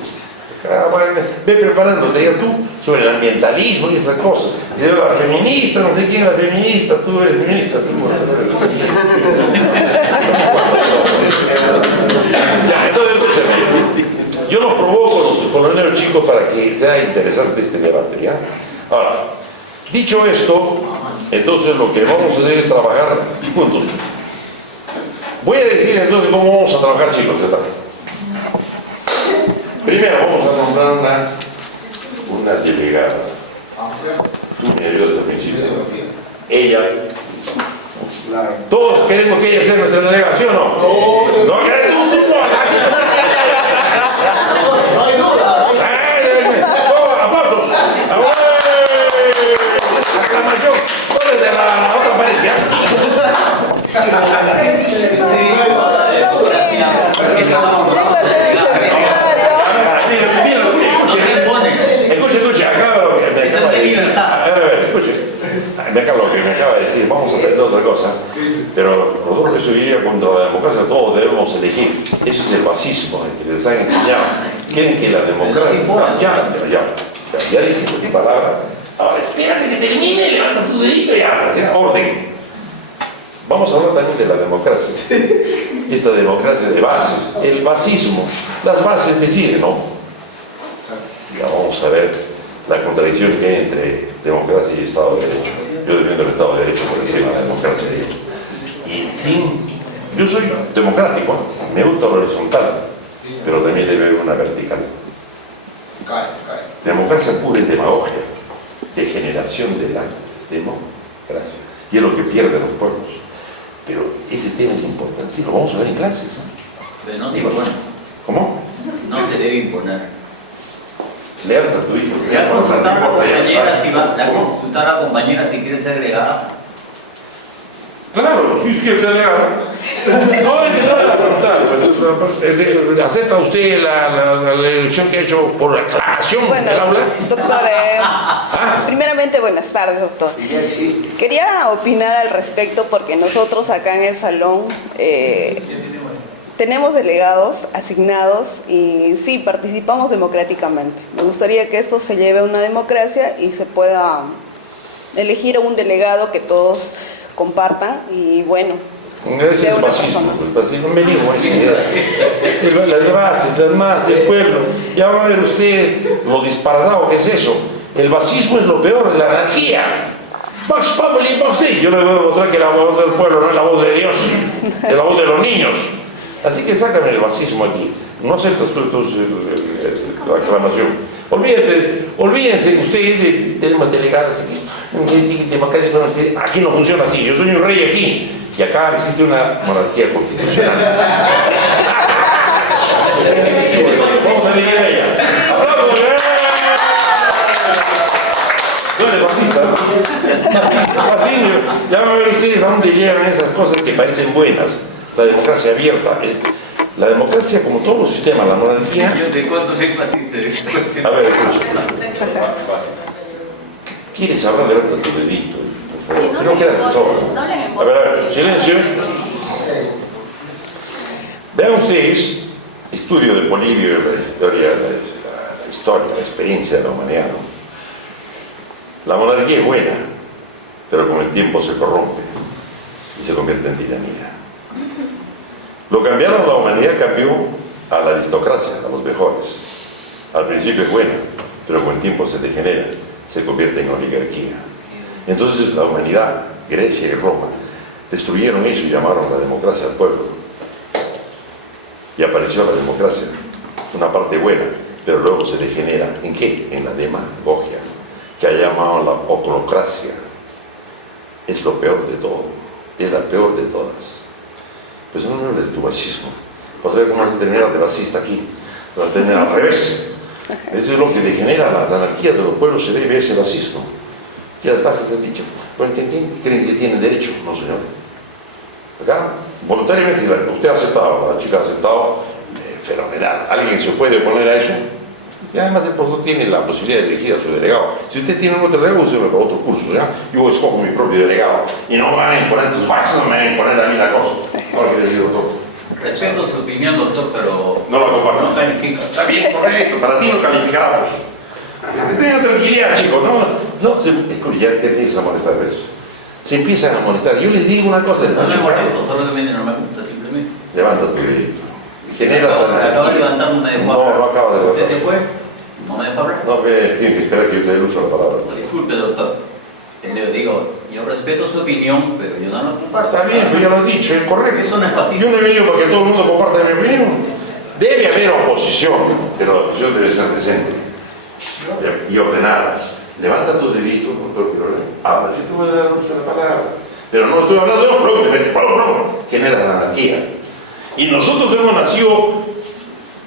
Ve preparándote ya tú sobre el ambientalismo y esas cosas. Yo, la feminista, no sé quién es la feminista, tú eres feminista, seguro. Ya, entonces, yo los provoco con los niños chicos para que sea interesante este debate, ¿ya? Ahora, dicho esto, entonces lo que vamos a hacer es trabajar juntos. Voy a decir entonces cómo vamos a trabajar, chicos, ¿verdad? Primero vamos a nombrar una delegada. Tú me ayudas al principio. Ella. Todos queremos que ella sea nuestra delegada, ¿sí o no? No queremos. No hay duda. ¡Aplausos! ¡Aclamación! ¿Cuál es de la otra pared, ya? Escuche, acaba lo que me acaba de decir. Escuche, lo que me acaba de decir. Vamos a aprender otra cosa. Pero por todo eso iría contra la democracia. Todos debemos elegir. Eso es el fascismo que les han enseñado. Quieren que la democracia. Ya dijiste tu palabra. Ahora espérate que termine, levanta tu dedito y habla. Orden. Vamos a hablar también de la democracia. Esta democracia de bases, el fascismo, las bases deciden, ¿no? Ya vamos a ver la contradicción que hay entre democracia y Estado de Derecho. Yo defiendo el Estado de Derecho por encima de la democracia. Yo soy democrático, me gusta lo horizontal, pero también debe haber una vertical. Democracia pura es demagogia, degeneración de la democracia. Y es lo que pierden los pueblos. Pero ese tema es importante y lo vamos a ver en clases. Pero no se impone. ¿Cómo? No se debe imponer. Levanta tu hijo. Ya consultar a la compañera si quiere ser delegada. Claro, si quiere ser delegada. No, es que no la preguntar. ¿Acepta usted la elección que ha hecho por aclaración Bueno, del aula? doctor, primeramente buenas tardes, doctor. Quería opinar al respecto porque nosotros acá en el salón tenemos delegados asignados y sí, participamos democráticamente. Me gustaría que esto se lleve a una democracia y se pueda elegir a un delegado que todos compartan y bueno, Es el fascismo venimos a esa idea. Las bases, las masas, el pueblo. Ya va a ver usted lo disparatado que es eso. El fascismo es lo peor, la anarquía. Vox populi, vox Dei. Yo le voy a mostrar que la voz del pueblo no es la voz de Dios, es la voz de los niños. Así que sácame el fascismo aquí. No aceptas tú la aclamación. Olvídense ustedes de las delegadas aquí. Aquí no funciona así. Yo soy un rey aquí. Y acá existe una monarquía constitucional. Vamos a elegir a ella. ¡Aplausos! No eres fascista, ¿no? Ya van a ver ustedes a dónde llegan esas cosas que parecen buenas. La democracia abierta. La democracia, como todos los sistemas, la monarquía. ¿De cuánto soy fascista? A ver, escucha. ¿Quieres hablar? Levanta tu dedito. Si no quedas de sobra. A ver, silencio. Vean ustedes, estudio de Polibio y la historia, la experiencia de la humanidad, ¿no? La monarquía es buena, pero con el tiempo se corrompe y se convierte en tiranía. Lo cambiaron, la humanidad cambió a la aristocracia, a los mejores. Al principio es buena, pero con el tiempo se degenera, se convierte en oligarquía. Entonces la humanidad, Grecia y Roma, destruyeron eso y llamaron la democracia al pueblo. Y apareció la democracia, una parte buena, pero luego se degenera. ¿En qué? En la demagogia, que ha llamado la oclocracia. Es lo peor de todo, es la peor de todas. Pues no me hables de tu fascismo. Vas a ver cómo vas a terminar de fascista aquí. Vas a terminar al revés. Eso es lo que degenera la anarquía de los pueblos, se debe a ese fascismo. ¿Qué tasas te han dicho? Bueno, ¿quién creen que tiene derecho? No, señor. Acá, voluntariamente, usted ha aceptado, la chica ha aceptado, fenomenal. ¿Alguien se puede oponer a eso? Y además el profesor tiene la posibilidad de elegir a su delegado. Si usted tiene un otro delegado, usted me para otro curso, ¿ya? Yo escojo mi propio delegado. Y no me van a imponer tus bases, no me van a imponer a mí la cosa. ¿Cuál quiere decir, doctor? Respeto su opinión, doctor, pero no lo comparto. No califica. Está bien, correcto, para ti no calificará. Tenga tranquilidad, chicos, no, es que ya te empiezan a molestar eso. Se empiezan a molestar. Yo les digo una cosa. No me molesto, solamente no me gusta, simplemente. Levanta tu dedito. Generas acabo de levantar, no me dejó hablar. No acaba de levantar. ¿Usted se fue? ¿No me dejó hablar? No, tiene que esperar que yo te dé uso a la palabra. No, disculpe, doctor. Le digo, yo respeto su opinión, pero yo no la comparto. Está bien, pero ya lo he dicho, es correcto. Eso no es fácil. Yo no he venido para que todo el mundo comparta mi opinión. Debe haber oposición, pero la oposición debe ser decente y ordenada. Levanta tu dedito, doctor Quiroga. Habla, yo te voy a dar uso a la palabra. Pero no estoy hablando de un genera la anarquía. Y nosotros hemos nacido,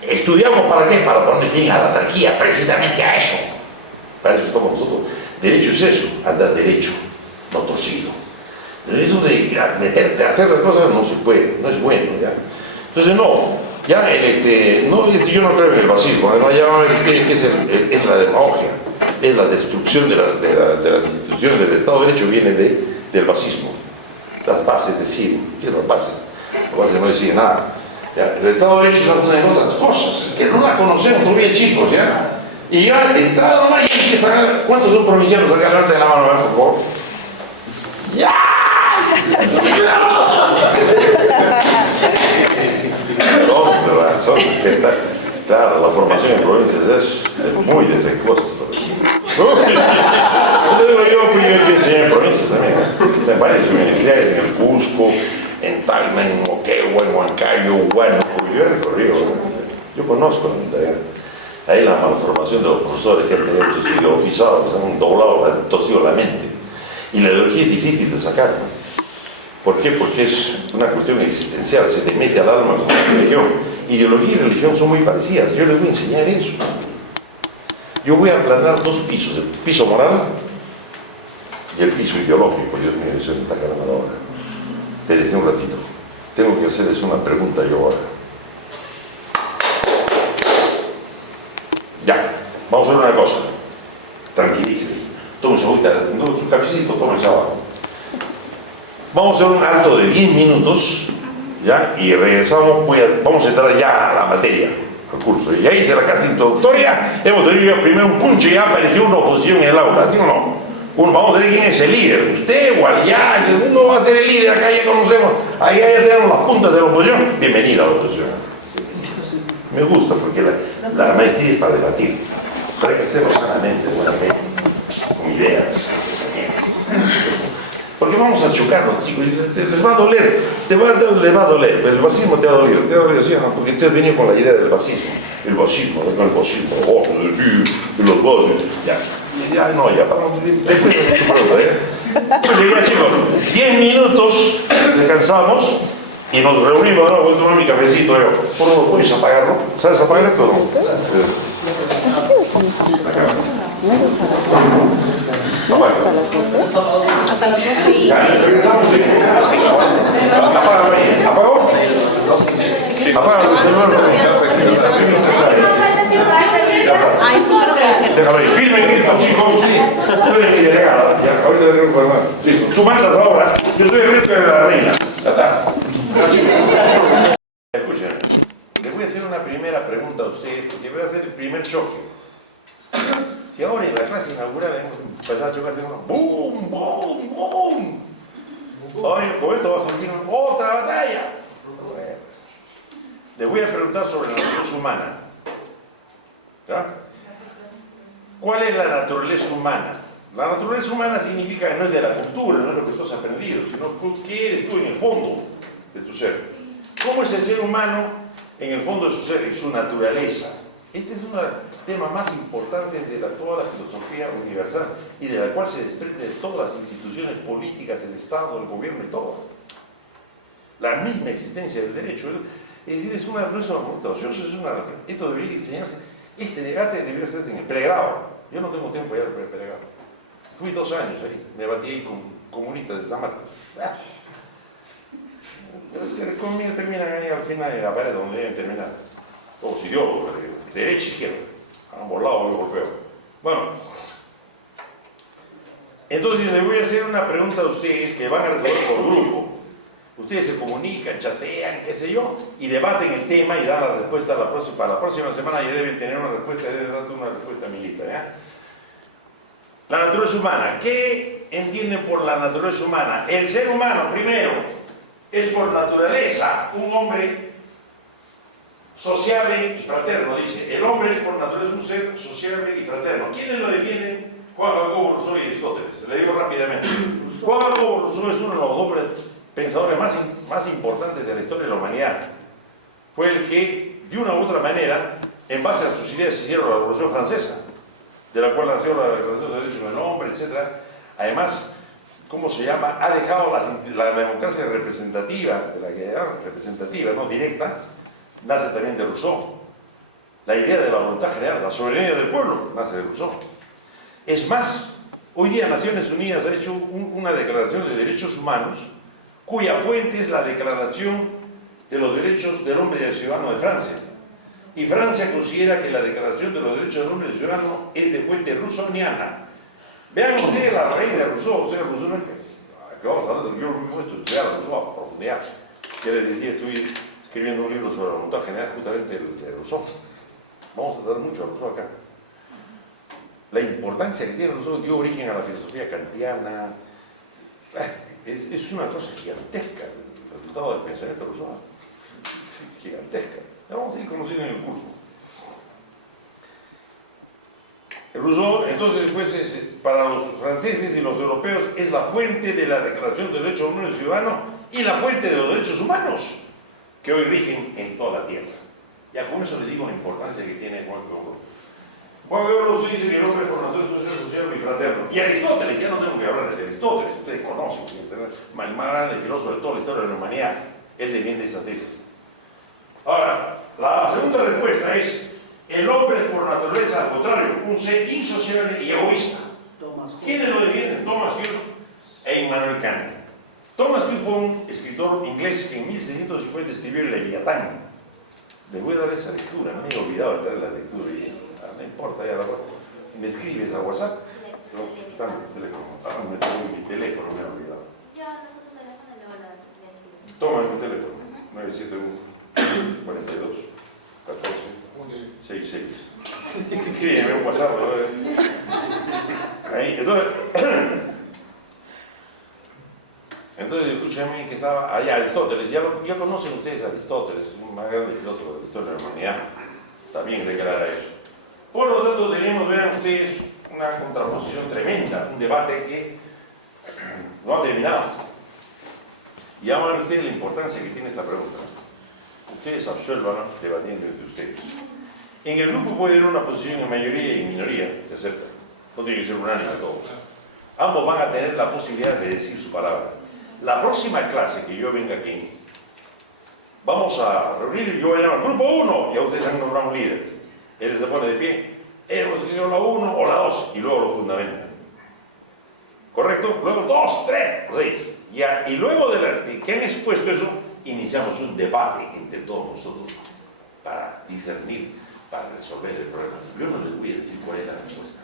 estudiamos para qué, para poner fin a la anarquía, precisamente a eso. Para eso estamos nosotros. Derecho es eso, andar derecho, no torcido. Eso de meterte a hacer las cosas no se puede, no es bueno, ¿ya? Entonces no, ya yo no creo en el fascismo, ¿no? Ya es la demagogia, es la destrucción de las instituciones del Estado de Derecho, viene del fascismo. Las bases deciden, ¿qué son las bases? Las bases no deciden nada. ¿Ya? El Estado de Derecho se basa en otras cosas, que no la conocemos todavía, chicos, ¿ya? Y ya de entrada nomás ya empiezan a ver cuántos son provincianos acá, levante la mano, por favor. ¡Ya! No, pero claro, la formación en provincias es muy defectuosa. Yo enseñé en provincias también. En varias universidades, en el Cusco, en Tacna, en Moquegua, en Huancayo, Huánuco. Yo he recorrido, yo conozco la montaña. Ahí la malformación de los profesores que han tenido sus ideologizados, han doblado, han torcido la mente. Y la ideología es difícil de sacar, ¿no? ¿Por qué? Porque es una cuestión existencial, se te mete al alma con la religión. Ideología y religión son muy parecidas, yo les voy a enseñar eso. Yo voy a aplanar dos pisos, el piso moral y el piso ideológico. Dios mío, eso me está calmando ahora. Espérense un ratito, tengo que hacerles una pregunta yo ahora. Ya, vamos a hacer una cosa. Tranquilícense. Tómense ahorita, su cafecito, tómense abajo. Vamos a hacer un alto de 10 minutos, ¿ya? Y regresamos, vamos a entrar ya a la materia, al curso. Y ahí se la clase introductoria, hemos tenido ya primero un punche, ya apareció una oposición en el aula, ¿sí o no? Vamos a ver quién es el líder, usted o allá, uno va a ser el líder, acá ya conocemos, allá ya tenemos las puntas de la oposición. Bienvenida a la oposición. Me gusta porque la maestría es para debatir, para que hacerlo sanamente, buenamente, con ideas. Porque vamos a chocarnos, chicos, les va a doler, les va a doler, pero el fascismo te ha dolido, ¿sí o no? Porque usted ha venido con la idea del fascismo, con el fascismo, los votos, ya, después de su pronto, Oye, ya chicos, 10 minutos, descansamos y nos reunimos, ahora voy a tomar mi cafecito, por uno puedes apagarlo, ¿sabes apagar esto o no? Hasta las 12. Hasta las 12 y... Ya, regresamos, sí. Apágalo ahí. ¿Apagó? Apágalo, el celular. Ay, sí, creo que... Déjame ir. Firmen esto, chicos. Tú eres mi delegada. Ya, ahorita le digo por más. Sí, tú mandas ahora. Yo soy el resto de la reina. Ya está. Escuchen. primer choque. Si ahora en la clase inaugural hemos empezado a chocar, ¡boom, boom, boom! Hoy con esto va a surgir otra batalla. Bueno, les voy a preguntar sobre la naturaleza humana. ¿Ya? ¿Cuál es la naturaleza humana? La naturaleza humana significa que no es de la cultura, no es lo que tú has aprendido, sino qué eres tú en el fondo de tu ser. ¿Cómo es el ser humano en el fondo de su ser, en su naturaleza? Este es uno de los temas más importantes de toda la filosofía universal y de la cual se desprende de todas las instituciones políticas, el Estado, el gobierno y todo. La misma existencia del derecho. Es decir, es una esto debería enseñarse, este debate debería hacerse en el pregrado. Yo no tengo tiempo ya para el pregrado. Fui 2 años ahí, me batí ahí con comunistas de San Marcos. Conmigo terminan ahí al final de la pared donde deben terminar. Todos idiotas, derecha y izquierda. A ambos lados me golpeo. Bueno, entonces les voy a hacer una pregunta a ustedes que van a responder por grupo. Ustedes se comunican, chatean, qué sé yo, y debaten el tema y dan la respuesta para la próxima semana. Ya deben tener una respuesta, deben darte una respuesta a mi lista, ¿ya? La naturaleza humana. ¿Qué entienden por la naturaleza humana? El ser humano, primero, es por naturaleza un hombre sociable y fraterno, dice. El hombre es por naturaleza un ser sociable y fraterno. ¿Quiénes lo defienden? Juan Jacobo Rousseau y Aristóteles. Le digo rápidamente. Juan Jacobo Rousseau es uno de los hombres pensadores más importantes de la historia de la humanidad. Fue el que, de una u otra manera, en base a sus ideas, hicieron la Revolución Francesa, de la cual nació la Declaración de Derechos del Hombre, etc. Además, ¿cómo se llama? Ha dejado la democracia representativa, de la que representativa, no directa, nace también de Rousseau. La idea de la voluntad general, la soberanía del pueblo, nace de Rousseau. Es más, hoy día Naciones Unidas ha hecho una declaración de derechos humanos cuya fuente es la Declaración de los Derechos del Hombre y del Ciudadano de Francia. Y Francia considera que la Declaración de los Derechos del Hombre y del Ciudadano es de fuente rusoniana. Vean ustedes la raíz de Rousseau. Ustedes Rousseau no es que vamos a hablar de, yo me he puesto a estudiar a Rousseau a profundidad. Que les decía, estoy escribiendo un libro sobre la voluntad general, justamente el de Rousseau. Vamos a dar mucho a Rousseau acá. La importancia que tiene Rousseau dio origen a la filosofía kantiana. Es una cosa gigantesca el resultado del pensamiento de Rousseau. Gigantesca. La vamos a ir conociendo en el curso. Rousseau, entonces, después, para los franceses y los europeos, es la fuente de la Declaración de Derechos Humanos del Ciudadano y la fuente de los derechos humanos que hoy rigen en toda la tierra. Ya con eso les digo la importancia que tiene Juan Jacobo. Juan Jacobo Rousseau dice que el hombre por naturaleza es social y fraterno. Y Aristóteles, ya no tengo que hablar de Aristóteles, ustedes conocen, el más grande filósofo de toda la historia de la humanidad. Él defiende esa tesis. Ahora, la segunda respuesta es: el hombre es por naturaleza, al contrario, un ser insociable y egoísta. ¿Quiénes lo defienden? Thomas Hume e Immanuel Kant. Thomas Hume fue un escritor inglés que en 1650 escribió el Leviatán. Les voy a dar esa lectura, no me he olvidado de dar la lectura. No importa, ya la voy. ¿Me escribes a WhatsApp? No, dame mi teléfono. Me tengo mi teléfono, me he olvidado. Yo anoto su teléfono y luego le escribo. Toma mi teléfono. 971 42 14 66. Escríbeme un WhatsApp. Ahí, entonces escúchame que estaba allá Aristóteles. Ya conocen ustedes a Aristóteles, un más grande filósofo de la historia de la humanidad. También declara eso. Por lo tanto, tenemos, vean ustedes, una contraposición tremenda, un debate que no ha terminado. Y ya van a ver ustedes la importancia que tiene esta pregunta. Ustedes absuelvan debatiendo entre ustedes. En el grupo puede haber una posición en mayoría y en minoría, se acepta. No tiene que ser unánime a todos. Ambos van a tener la posibilidad de decir su palabra. La próxima clase que yo venga aquí, vamos a reunir y yo voy a llamar grupo 1, y a ustedes han nombrado un líder. Él se pone de pie, hemos escogido la 1 o la 2, y luego lo fundamentan. ¿Correcto? Luego 2, 3, 6. Ya, y luego de que han expuesto eso, iniciamos un debate entre todos nosotros para discernir, para resolver el problema. Yo no les voy a decir cuál es la respuesta.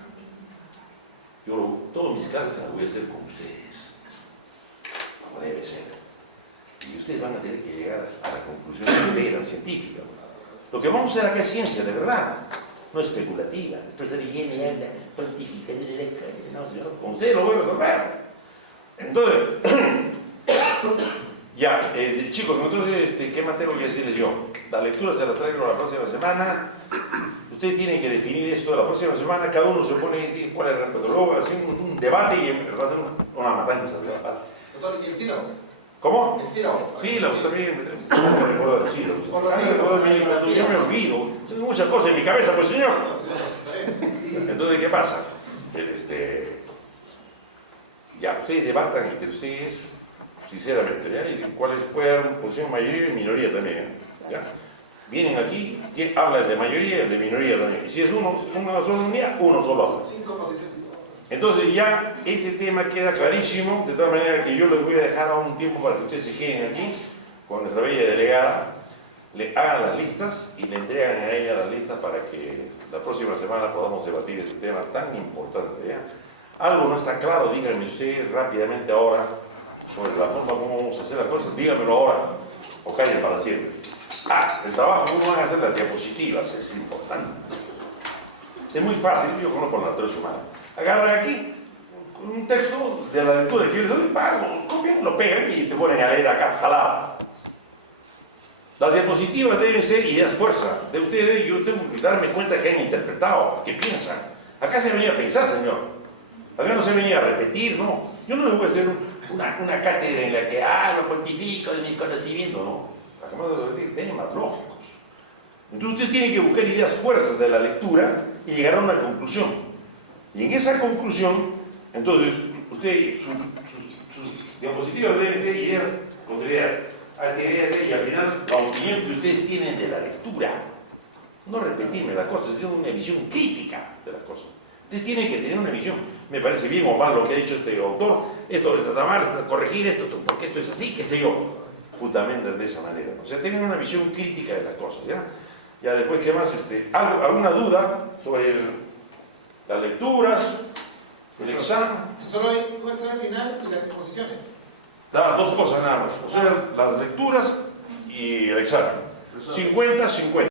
Yo todas mis clases las voy a hacer con ustedes, como debe ser. Y ustedes van a tener que llegar a la conclusión entera, científica. Lo que vamos a hacer acá es ciencia, de verdad. no especulativa. Entonces viene y habla, pontifica, no, señor, con usted lo voy a resolver. Entonces, ya, chicos, entonces, ¿qué más tengo que decirles yo? La lectura se la traigo la próxima semana. Ustedes tienen que definir esto de la próxima semana, cada uno se pone y dice cuál es el luego hacen un debate y va a ser una matanza de debate. Doctor, ¿y el sílabo? ¿Cómo? El sílabo. Sílabos también. No me recuerdo del sílabos. Yo me olvido. Tengo muchas cosas en mi cabeza, pues señor. Entonces, ¿qué pasa? Ya, ustedes debatan entre ustedes, sinceramente, ¿ya? Y cuáles puede dar posición mayoría y minoría también, ¿ya? Vienen aquí, hablan de mayoría y de minoría también. Y si es una sola unidad, uno solo habla. 5 posiciones. Entonces ya ese tema queda clarísimo, de tal manera que yo les voy a dejar a un tiempo para que ustedes se queden aquí con nuestra bella delegada, le hagan las listas y le entregan a ella las listas para que la próxima semana podamos debatir este tema tan importante, ¿ya? Algo no está claro, díganme ustedes rápidamente ahora sobre la forma como vamos a hacer las cosas, díganmelo ahora o callen para siempre. El trabajo, ¿cómo van a hacer las diapositivas? Es importante. Es muy fácil, yo conozco la naturaleza humana. Agarran aquí un texto de la lectura que yo les doy, lo copian, lo pegan y se ponen a leer acá, jalado. Las diapositivas deben ser ideas fuerza de ustedes. Yo tengo que darme cuenta que han interpretado, que piensan. Acá se venía a pensar, señor. Acá no se venía a repetir, no. Yo no les voy a hacer una cátedra en la que, lo cuantifico de mis conocimientos, no. Acá me voy a decir temas lógicos. Entonces usted tiene que buscar ideas fuerzas de la lectura y llegar a una conclusión. Y en esa conclusión, entonces, usted, sus diapositivas deben ser ideas con ideas, y al final la opinión que ustedes tienen de la lectura. No repetirme las cosas, tienen una visión crítica de las cosas. Ustedes tienen que tener una visión. Me parece bien o mal lo que ha dicho este autor, esto está mal, corregir esto, porque esto es así, qué sé yo. Fundamental de esa manera. O sea, tengan una visión crítica de las cosas, ¿ya? Ya después, ¿qué más? ¿Alguna duda sobre las lecturas, el examen? Solo hay un examen final y las exposiciones. Dos cosas nada más. O sea, las lecturas y el examen. 50-50.